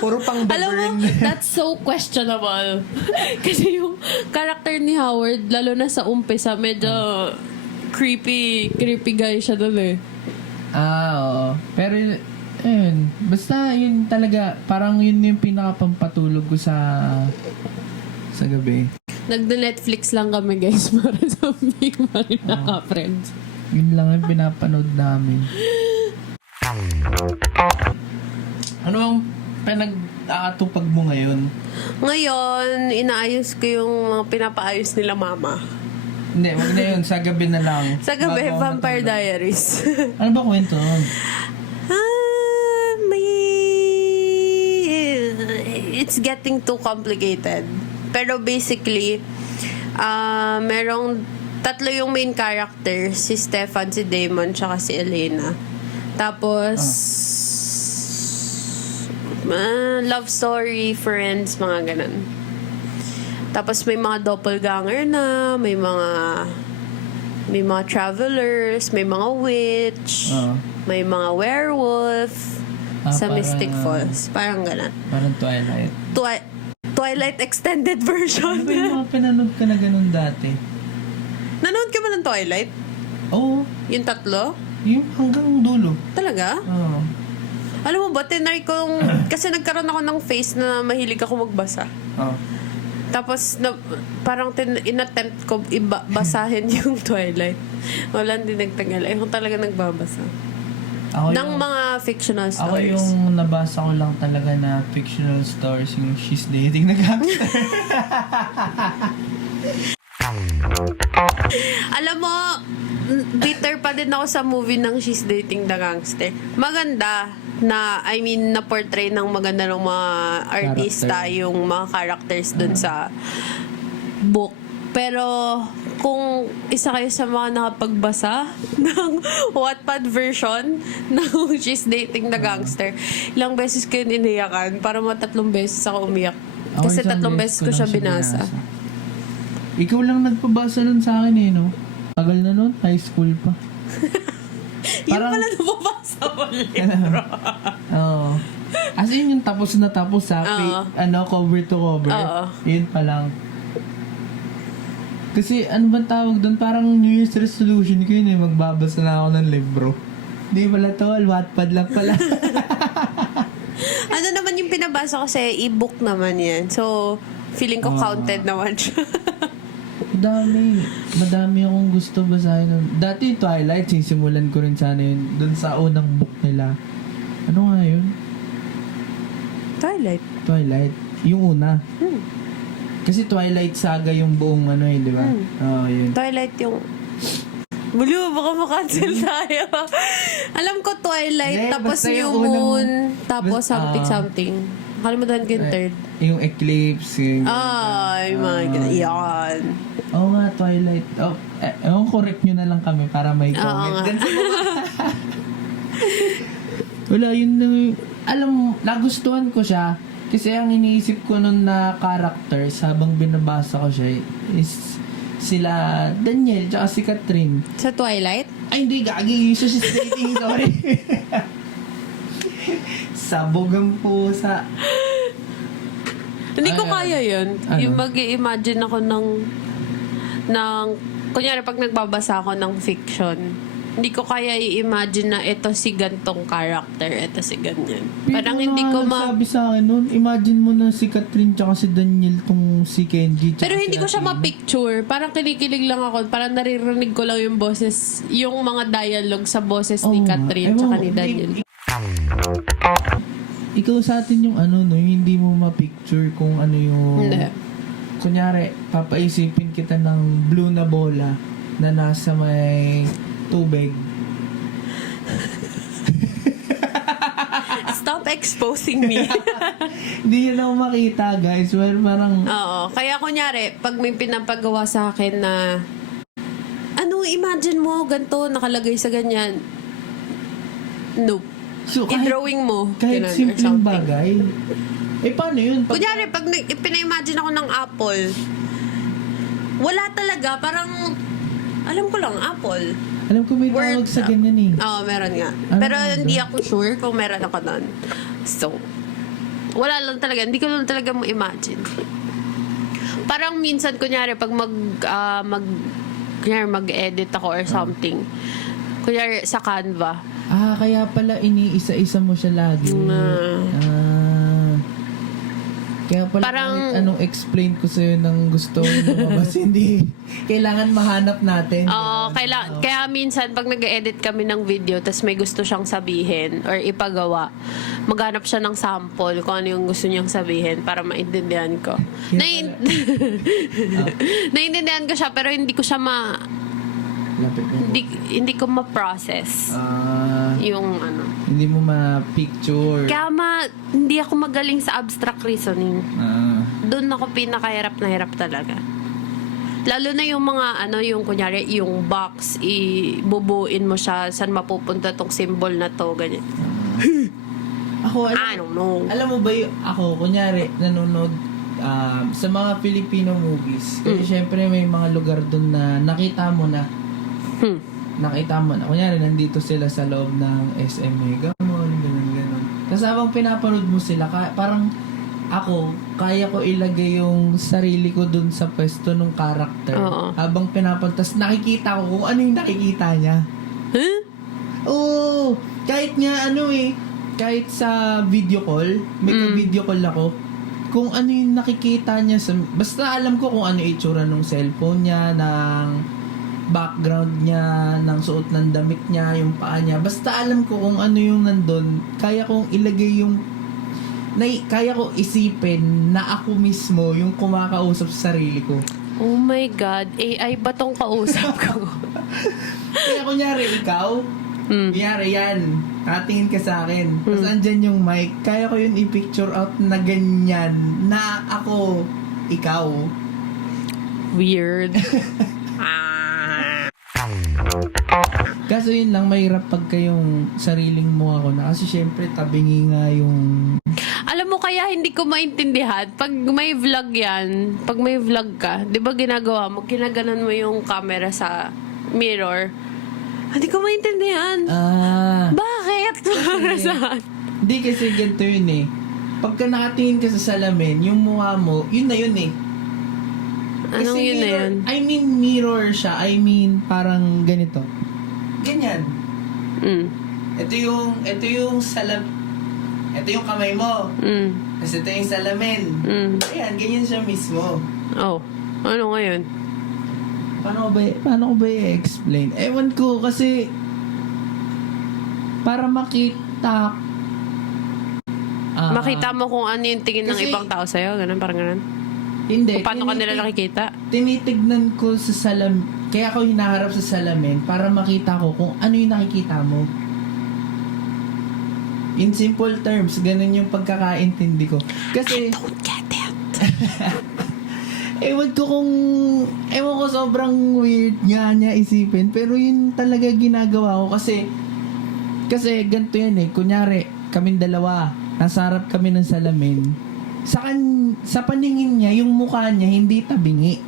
puro pang the Alam mo, burn. that's so questionable. Kasi yung character ni Howard, lalo na sa umpisa, medyo creepy guy siya doon eh. Oo. Pero, ayun. Basta, yun talaga, parang yun yung pinakapampatulog ko sa gabi. Nagda-Netflix lang kami guys para sa Big Bang Naka-Friends. Yun lang yung pinapanood namin. Ano ang pinag-aatupag mo ngayon? Ngayon, inaayos ko yung mga pinapaayos nila mama. Hindi, wag na yun. Sa gabi na lang. Sa gabi, Bago ako Vampire matulog. Diaries. Ano ba kwento nun? It's getting too complicated. Pero basically, merong tatlo yung main character. Si Stefan, si Damon, tsaka si Elena. Tapos, love story, friends, mga ganun. Tapos may mga doppelganger na, may mga travelers, may mga witch, may mga werewolf, sa parang, Mystic Falls. Parang ganun. Parang Twilight. Twilight extended version. Ano ba yung mga pinanood ka na ganun dati? Nanood ka ba ng Twilight? Oo. Yung tatlo? Yung hanggang dulo. Talaga? Oo. Alam mo ba, tinry kong... kasi nagkaroon ako ng face na mahilig ako magbasa. Oo. Tapos, parang inattempt ko basahin yung Twilight. Wala, hindi nagtagal. Ayoko talaga nagbabasa. Ng mga fictional Ako stories. yung nabasa ko lang talaga na fictional stories, yung She's Dating the Gangster. Alam mo, bitter pa din ako sa movie ng She's Dating the Gangster. Maganda na, I mean, na-portray ng maganda ng mga artista yung mga characters dun sa book. Pero, kung isa kayo sa mga nakapagbasa ng Wattpad version ng She's Dating the Gangster, ilang beses ko yun iniyakan para 3 beses ako umiyak. Kasi 3 beses ko siya binasa. Ikaw lang nagpabasa nun sa akin eh, no? Tagal na nun, high school pa. Yung pala nababasa mo libro. Oo. As in yung tapos na tapos sa cover to cover. Oo. Yun pa lang. Kasi ano ba tawag doon? Parang New Year's resolution ko yun eh. Magbabasa na ako ng libro. Di pala to, Wattpad lang pala. Ano naman yung pinabasa ko sa e-book naman yan. So, feeling ko counted naman siya. Madami akong gusto basahin nun. Dati Twilight, sisimulan ko rin sana yun. Doon sa unang book nila. Ano nga yun? Twilight. Twilight. Yung una. Kasi Twilight Saga yung buong ano di ba? Oo, yun. Twilight yung... Bulu, baka makancel tayo. Alam ko Twilight, Hindi, tapos basta yung New unang- Moon, tapos basta- something. Kalimutan ko yung third. Yung Eclipse. Yung, Ay, my God. Yan. Oo nga, Twilight. Oh, correct nyo na lang kami para may Oo comment. nga. Dun sa wala, yun na, alam mo, nagustuhan ko siya. Kasi ang iniisip ko nun na characters habang binabasa ko siya is sila Daniel tsaka si Catherine. Sa Twilight? Ay, hindi, gagi. So, she's dating, sorry. Sabog ang pusa. Hindi ko Ay, kaya yun. ano? Yung mag-i-imagine ako ng kunyari pag nagbabasa ako ng fiction, hindi ko kaya i-imagine na ito si gantong character, ito si ganyan. Parang hindi ko Sabi sa akin nun, imagine mo na si Catherine tsaka si Daniel tong si Kenji tsaka Pero hindi si ko siya Athena. ma-picture. Parang kinikilig lang ako. Parang naririnig ko lang yung boses, yung mga dialogue sa boses ni Oo nga. Catherine Ewan tsaka ko, ni Daniel. Ikaw sa atin yung ano no, yung hindi mo ma-picture kung ano yung... Hindi. Kunyari, papaisipin kita ng blue na bola na nasa may tubig. Stop exposing me. Hindi yun ako makita, guys. Well, parang... Oo. Kaya kunyari, pag may pinapagawa sa akin na imagine mo, ganito, nakalagay sa ganyan. Nope. So, I-drawing mo. kahit ganun, or simpleng something. bagay. Eh, paano yun? Kunyari, pag pina-imagine ako ng apple, wala talaga. Parang, alam ko lang, apple. Alam ko may tawag Word, sa ganyan eh. Oo, meron nga. Ano Pero nga hindi doon? ako sure kung meron ako doon. So, wala lang talaga. Hindi ko lang talaga mo imagine. Parang minsan, kunyari, pag kunyari, mag-edit ako or something. Kunyari, sa Canva. Ah, kaya pala iniisa-isa mo siya lagi. Kaya pala Parang- kahit anong explain ko sa'yo ng gusto mo lumabas, hindi. Kailangan mahanap natin. Oo, kaya minsan pag nag-edit kami ng video tas may gusto siyang sabihin or ipagawa, maghanap siya ng sample kung ano yung gusto niyang sabihin para maintindihan ko. Naiintindihan ko siya pero hindi ko siya Lapit mo. hindi ko ma-process yung ano. Hindi mo ma-picture. Kaya hindi ako magaling sa abstract reasoning. Doon ako pinakahirap na hirap talaga. Lalo na yung mga yung kunyari yung box, ibubuin mo siya saan mapupunta tong symbol na to, ganyan. Ako, I don't know. alam mo ba ako, kunyari, nanonood sa mga Filipino movies. Kasi syempre may mga lugar doon na nakita mo na. Nakita mo na. Kunyari, nandito sila sa loob ng SM Mega Mall, ganun. Tapos habang pinapanood mo sila, parang ako, kaya ko ilagay yung sarili ko dun sa pwesto ng character. Oo. Habang pinapanood. Tapos nakikita ko kung ano yung nakikita niya. Huh? Oo! Kahit nga kahit sa video call, may ka-video call ako, kung ano yung nakikita niya basta alam ko kung ano yung itsura ng cellphone niya, ng background niya, ng suot ng damit niya, yung paa niya. Basta alam ko kung ano yung nandun. Kaya kong ilagay kaya ko isipin na ako mismo yung kumakausap sa sarili ko. Oh my God. AI ba tong kausap ko? Kaya kunyari ikaw, kunyari yan, katingin ka sa akin. Tapos andyan yung mic. Kaya ko yun i-picture out na ganyan na ako, ikaw. Weird. Kaso yun lang, mahirap pagka yung sariling mo ako na. Kasi syempre, tabingi nga yung... Alam mo kaya hindi ko maintindihan pag may vlog yan, pag may vlog ka, 'di ba ginagawa mo, ginaganon mo yung camera sa mirror. Hindi ko maintindihan. Bakit? Para saan? Hindi kasi ganito yun eh. Pagka nakatingin ka sa salamin, yung mukha mo, yun na yun eh. Anong yun na mirror, yun? I mean mirror siya. I mean parang ganito. Ganyan. Ito yung ito yung kamay mo. Tapos ito yung salamin. Ayan, ganyan siya mismo. Oh. Ano ngayon? Paano ko ba i-explain? Ewan ko kasi para makita Makita mo kung ano yung tingin ng kasi- ibang tao sa'yo? Ganun, parang ganun? Hindi. Kung paano ka nila nakikita? Tinitignan ko sa kaya ako hinaharap sa salamin para makita ko kung ano yung nakikita mo. In simple terms, ganun yung pagkakaintindi ko. Kasi, Don't get it. ewan ko sobrang weird nga niya isipin, pero yun talaga ginagawa ko kasi ganito yan eh, kunyari, kaming dalawa, nasa harap kami ng salamin, sa paningin niya, yung mukha niya hindi tabingi.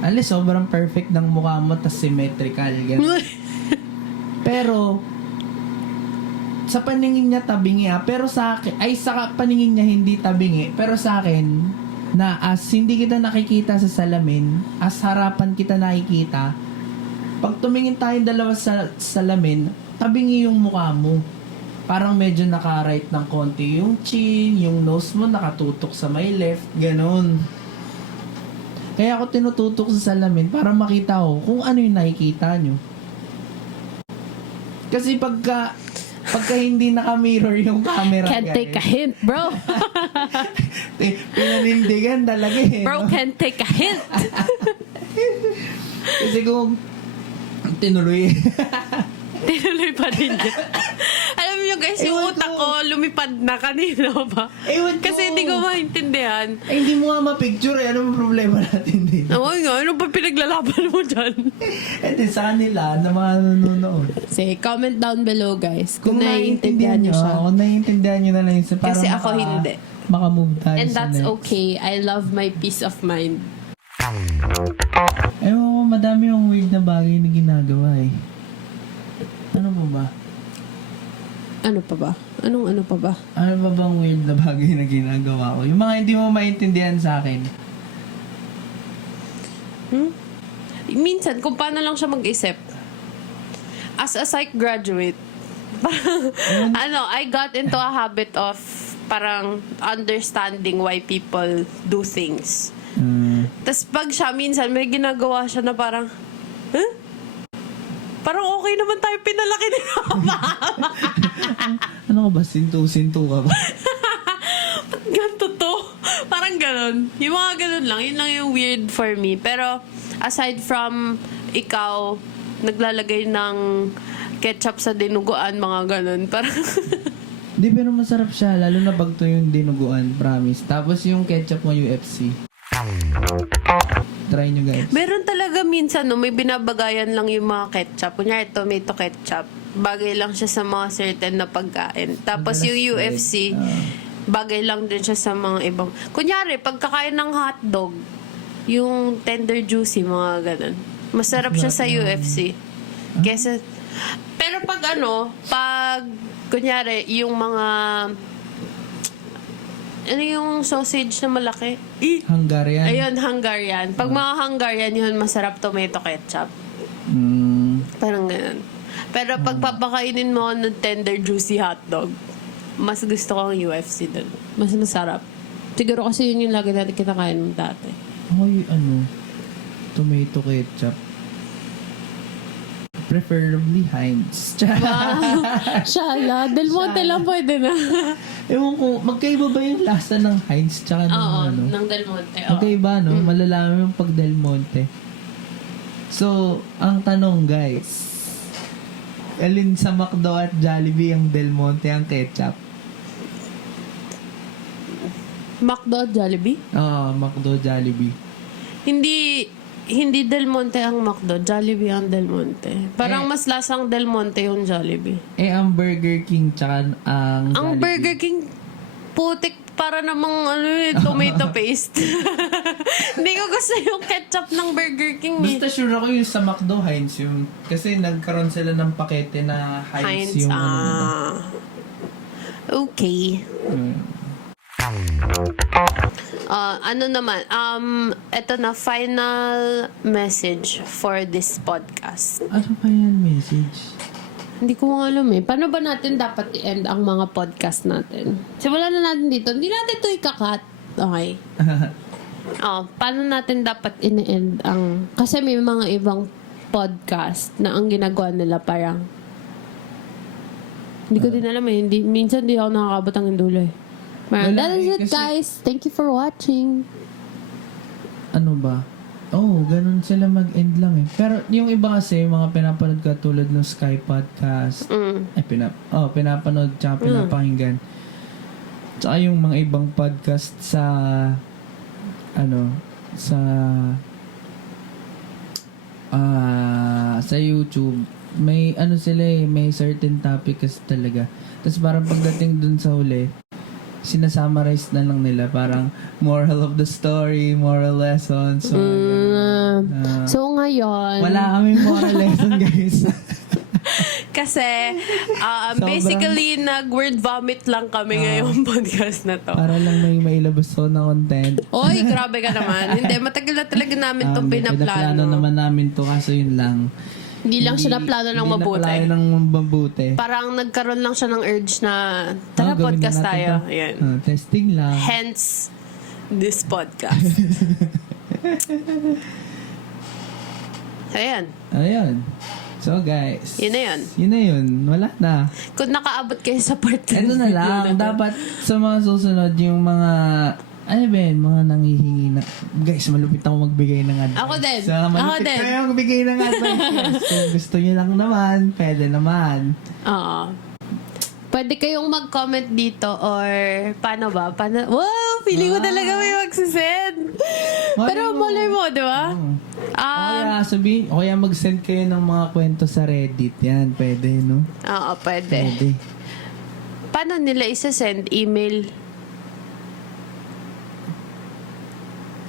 Alis, sobrang perfect ng mukha mo, tas symmetrical, ganun. Pero, sa paningin niya tabingi pero sa akin, sa paningin niya hindi tabingi, pero sa akin, na as hindi kita nakikita sa salamin, as harapan kita nakikita, pag tumingin tayong dalawa sa salamin, tabingi yung mukha mo. Parang medyo naka-right ng konti yung chin, yung nose mo nakatutok sa may left, ganun. Kaya ako tinututok sa salamin para makita ko kung ano yung nakikita nyo. Kasi pagka hindi naka-mirror yung camera, Can't take a hint, bro. pinanindigan talaga eh. Bro, can't take a hint. Kasi kung tinuloy. Tinuloy pa din niya. Alam niyo guys, yung Ewan utak ko. ko lumipad na kanina ba? Ewan ko. Kasi hindi ko maintindihan. Ay, hindi mo nga ma-picture eh. Ano ang problema natin din? Ay nga, ano pa pinaglalaban mo dyan? And then sa kanila, na mga nanonood. Say, comment down below guys kung naiintindihan niyo siya. Kung naiintindihan nyo na lang yun. Para Kasi ako hindi. Makamove tayo And sa that's next. okay. I love my peace of mind. Ewan ko, madami yung weird na bagay na ginagawa eh. Ano pa ba? Ano pa ba? Anong ano pa ba? Ano ba bang weird na bagay na ginagawa ko? Yung mga hindi mo maintindihan sa akin. Minsan, kung paano lang siya mag-isip. As a psych graduate, parang, I got into a habit of parang understanding why people do things. Tapos pag siya, minsan, may ginagawa siya na parang, huh? Parang okay naman tayo pinalaki nila. Ano ka ba? Sintu-sintu ka ba? Ba't ganito to? Parang ganon. Yung mga ganon lang. Yun lang yung weird for me. Pero, aside from ikaw, naglalagay ng ketchup sa dinuguan, mga ganon. Parang, Di, pero masarap siya. Lalo na pag to yung dinuguan, promise. Tapos yung ketchup mo UFC. Try nyo guys. meron talaga minsan, no, may binabagayan lang yung mga ketchup. Kunyari, tomato ketchup. Bagay lang siya sa mga certain na pagkain. Tapos yung UFC, bagay lang din siya sa mga ibang. Kunyari, pagkakain ng hotdog, yung tender juicy, mga ganun. Masarap siya sa UFC. Kesa, pero pag kunyari, yung mga, ano yung sausage na malaki? Hungarian. Ayun, Hungarian. Pag mga Hungarian, yun, masarap tomato ketchup. Parang ganun. Pero pag papakainin mo ng tender, juicy hotdog, mas gusto ko ang UFC dun. Mas masarap. Siguro kasi yun yung lagi natin kinakain mo dati. Ay, tomato ketchup. Preferably Heinz. Wow! Shala, Del Monte lang pwede na. Ewan ko, magkaiba ba yung lasa ng Heinz tsaka ng Oo, ano? ng Del Monte. Oo. Magkaiba, no? Malalaman yung pag Del Monte. So, ang tanong guys, alin sa McDo at Jollibee ang Del Monte ang ketchup? McDo at Jollibee? Oo, McDo, Jollibee. Hindi Del Monte ang McDo, Jollibee ang Del Monte. Parang mas lasang Del Monte yung Jollibee. Ang Burger King tsaka ang Ang Jollibee. Burger King, putik para namang tomato paste. Hindi ko gusto yung ketchup ng Burger King eh. Basta sure ako yung sa McDo, Heinz yun. Kasi nagkaroon sila ng pakete na Heinz, yung ano nila. Okay. Ano naman, eto na, final message for this podcast. Ano pa yan message? Hindi ko nga alam eh. Paano ba natin dapat i-end ang mga podcast natin? Simulan na natin dito. Hindi natin ito ikakat. Okay. Paano natin dapat ini-end ang... Kasi may mga ibang podcast na ang ginagawa nila parang... Hindi ko din alam eh. Minsan di ako nakakabot ang dulo eh. Well, Wala that is eh, it, kasi- guys. Thank you for watching. Ano ba? Oh, ganun sila mag-end lang eh. Pero yung iba kasi, yung mga pinapanood ka tulad ng Sky Podcast, ay pinapanood tsaka pinapakinggan. Tsaka yung mga ibang podcast sa sa YouTube, may ano sila eh, may certain topic kasi talaga. Tapos parang pagdating dun sa huli, sinasummarize na lang nila, parang moral of the story, moral lessons. So ngayon, wala kaming moral lesson, guys. kasi Sobrang- basically nag-word vomit lang kami ngayong podcast na to. Para lang may mailabas ko na content. Oy, grabe ka naman. Hindi, matagal na talaga namin itong Pinaplano pinaplano. naman namin to, kaso yun lang. Hindi lang siya naplano ng mabuti. Hindi na ng mabuti. Parang nagkaroon lang siya ng urge na tara Gawin na podcast natin tayo. to. Ayan. Testing lang. Hence, this podcast. Ayan. Ayun. So guys. Yun na yun. Yun na yun. Wala na. Kung nakaabot kayo sa part Ito na lang. Dapat sa mga susunod yung mga ano ba yun? Mga nanghihingi na guys, malupit ako magbigay ng advice. Ako din. So, Ako malupit din. kayo magbigay ng advice. Yes. Kung gusto nyo lang naman, pwede naman. Oo. Pwede kayong mag-comment dito or paano ba? Wow! Feeling ko talaga may magsisend. Pero malay mo, di ba? Kaya sabihin, o kaya mag-send kayo ng mga kwento sa Reddit. Yan, pwede, no? Oo, pwede. Pwede. Paano nila isa-send? Email?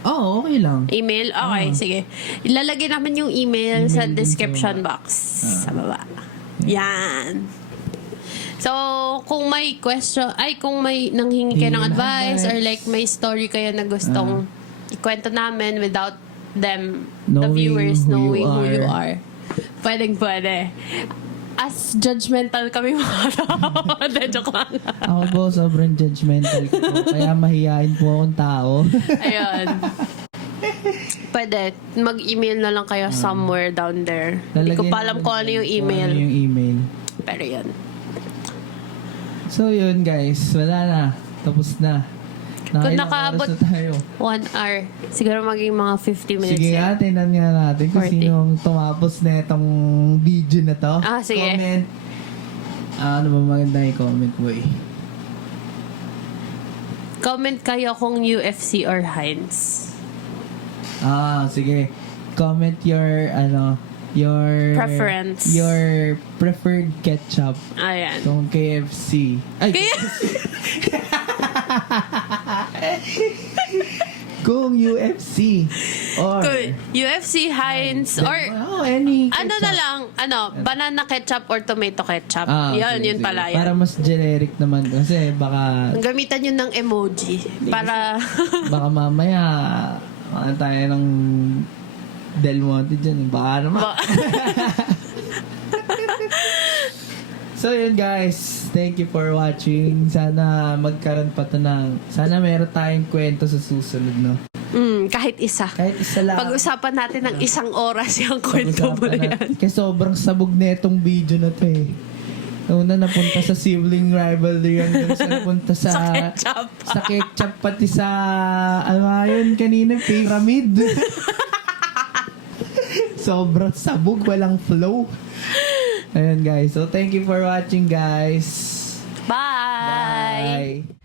Oo, okay lang. Email? Okay, sige. Ilalagay namin yung email sa Email din description box. Sa baba. Yan. So, kung may question, kung may nanghingi kayo ng Email advice or advice. like may story kayo na gustong ikwento namin without them, the Knowing viewers, who knowing you who you are. are. Pwede. As judgmental kami mga tao. Joke lang. Ako po, sobrang judgmental ko po. Kaya mahihain po akong tao. Ayun. Pwede. Mag-email na lang kayo somewhere down there. Hindi ko pa alam kung ano yung email. Kung ano yung email. Pero yun. So, yun guys. Wala na. Tapos na. Kung Nakailang nakaabot oras na tayo. 1 hour. Siguro maging mga 50 minutes. Sige nga, yan. tingnan nga natin kung 40. sino ang tumapos na itong video na to. Sige. Comment. Ano ba maganda yung comment, boy? Comment kayo kung UFC or Heinz. Sige. Comment your, your... Preference. Your preferred ketchup. Ayan. Kung KFC. Ay, Kaya, kung UFC. Or... kung UFC, Heinz, or any ano na lang, banana ketchup or tomato ketchup. Yun, sige, yun sige. pala yan. Para mas generic naman. Kasi baka... Gamitan yun ng emoji. Para, Baka mamaya... tayo ng Del Monte dyan. Baka naman. So yun guys, thank you for watching. Sana magkaroon pa to ng... Sana meron tayong kwento sa susunod, no? kahit isa. Kahit isa lang. Pag-usapan natin ng 1 oras yung kwento mo na yan. Kasi sobrang sabog na itong video na to eh. Una napunta sa sibling rivalry hanggang sa napunta sa... Sa ketchup. Sa ketchup pati sa... Ano nga yun kanina? Pyramid. Sobrang sabog, walang flow. Ayun guys. So thank you for watching guys. Bye! Bye.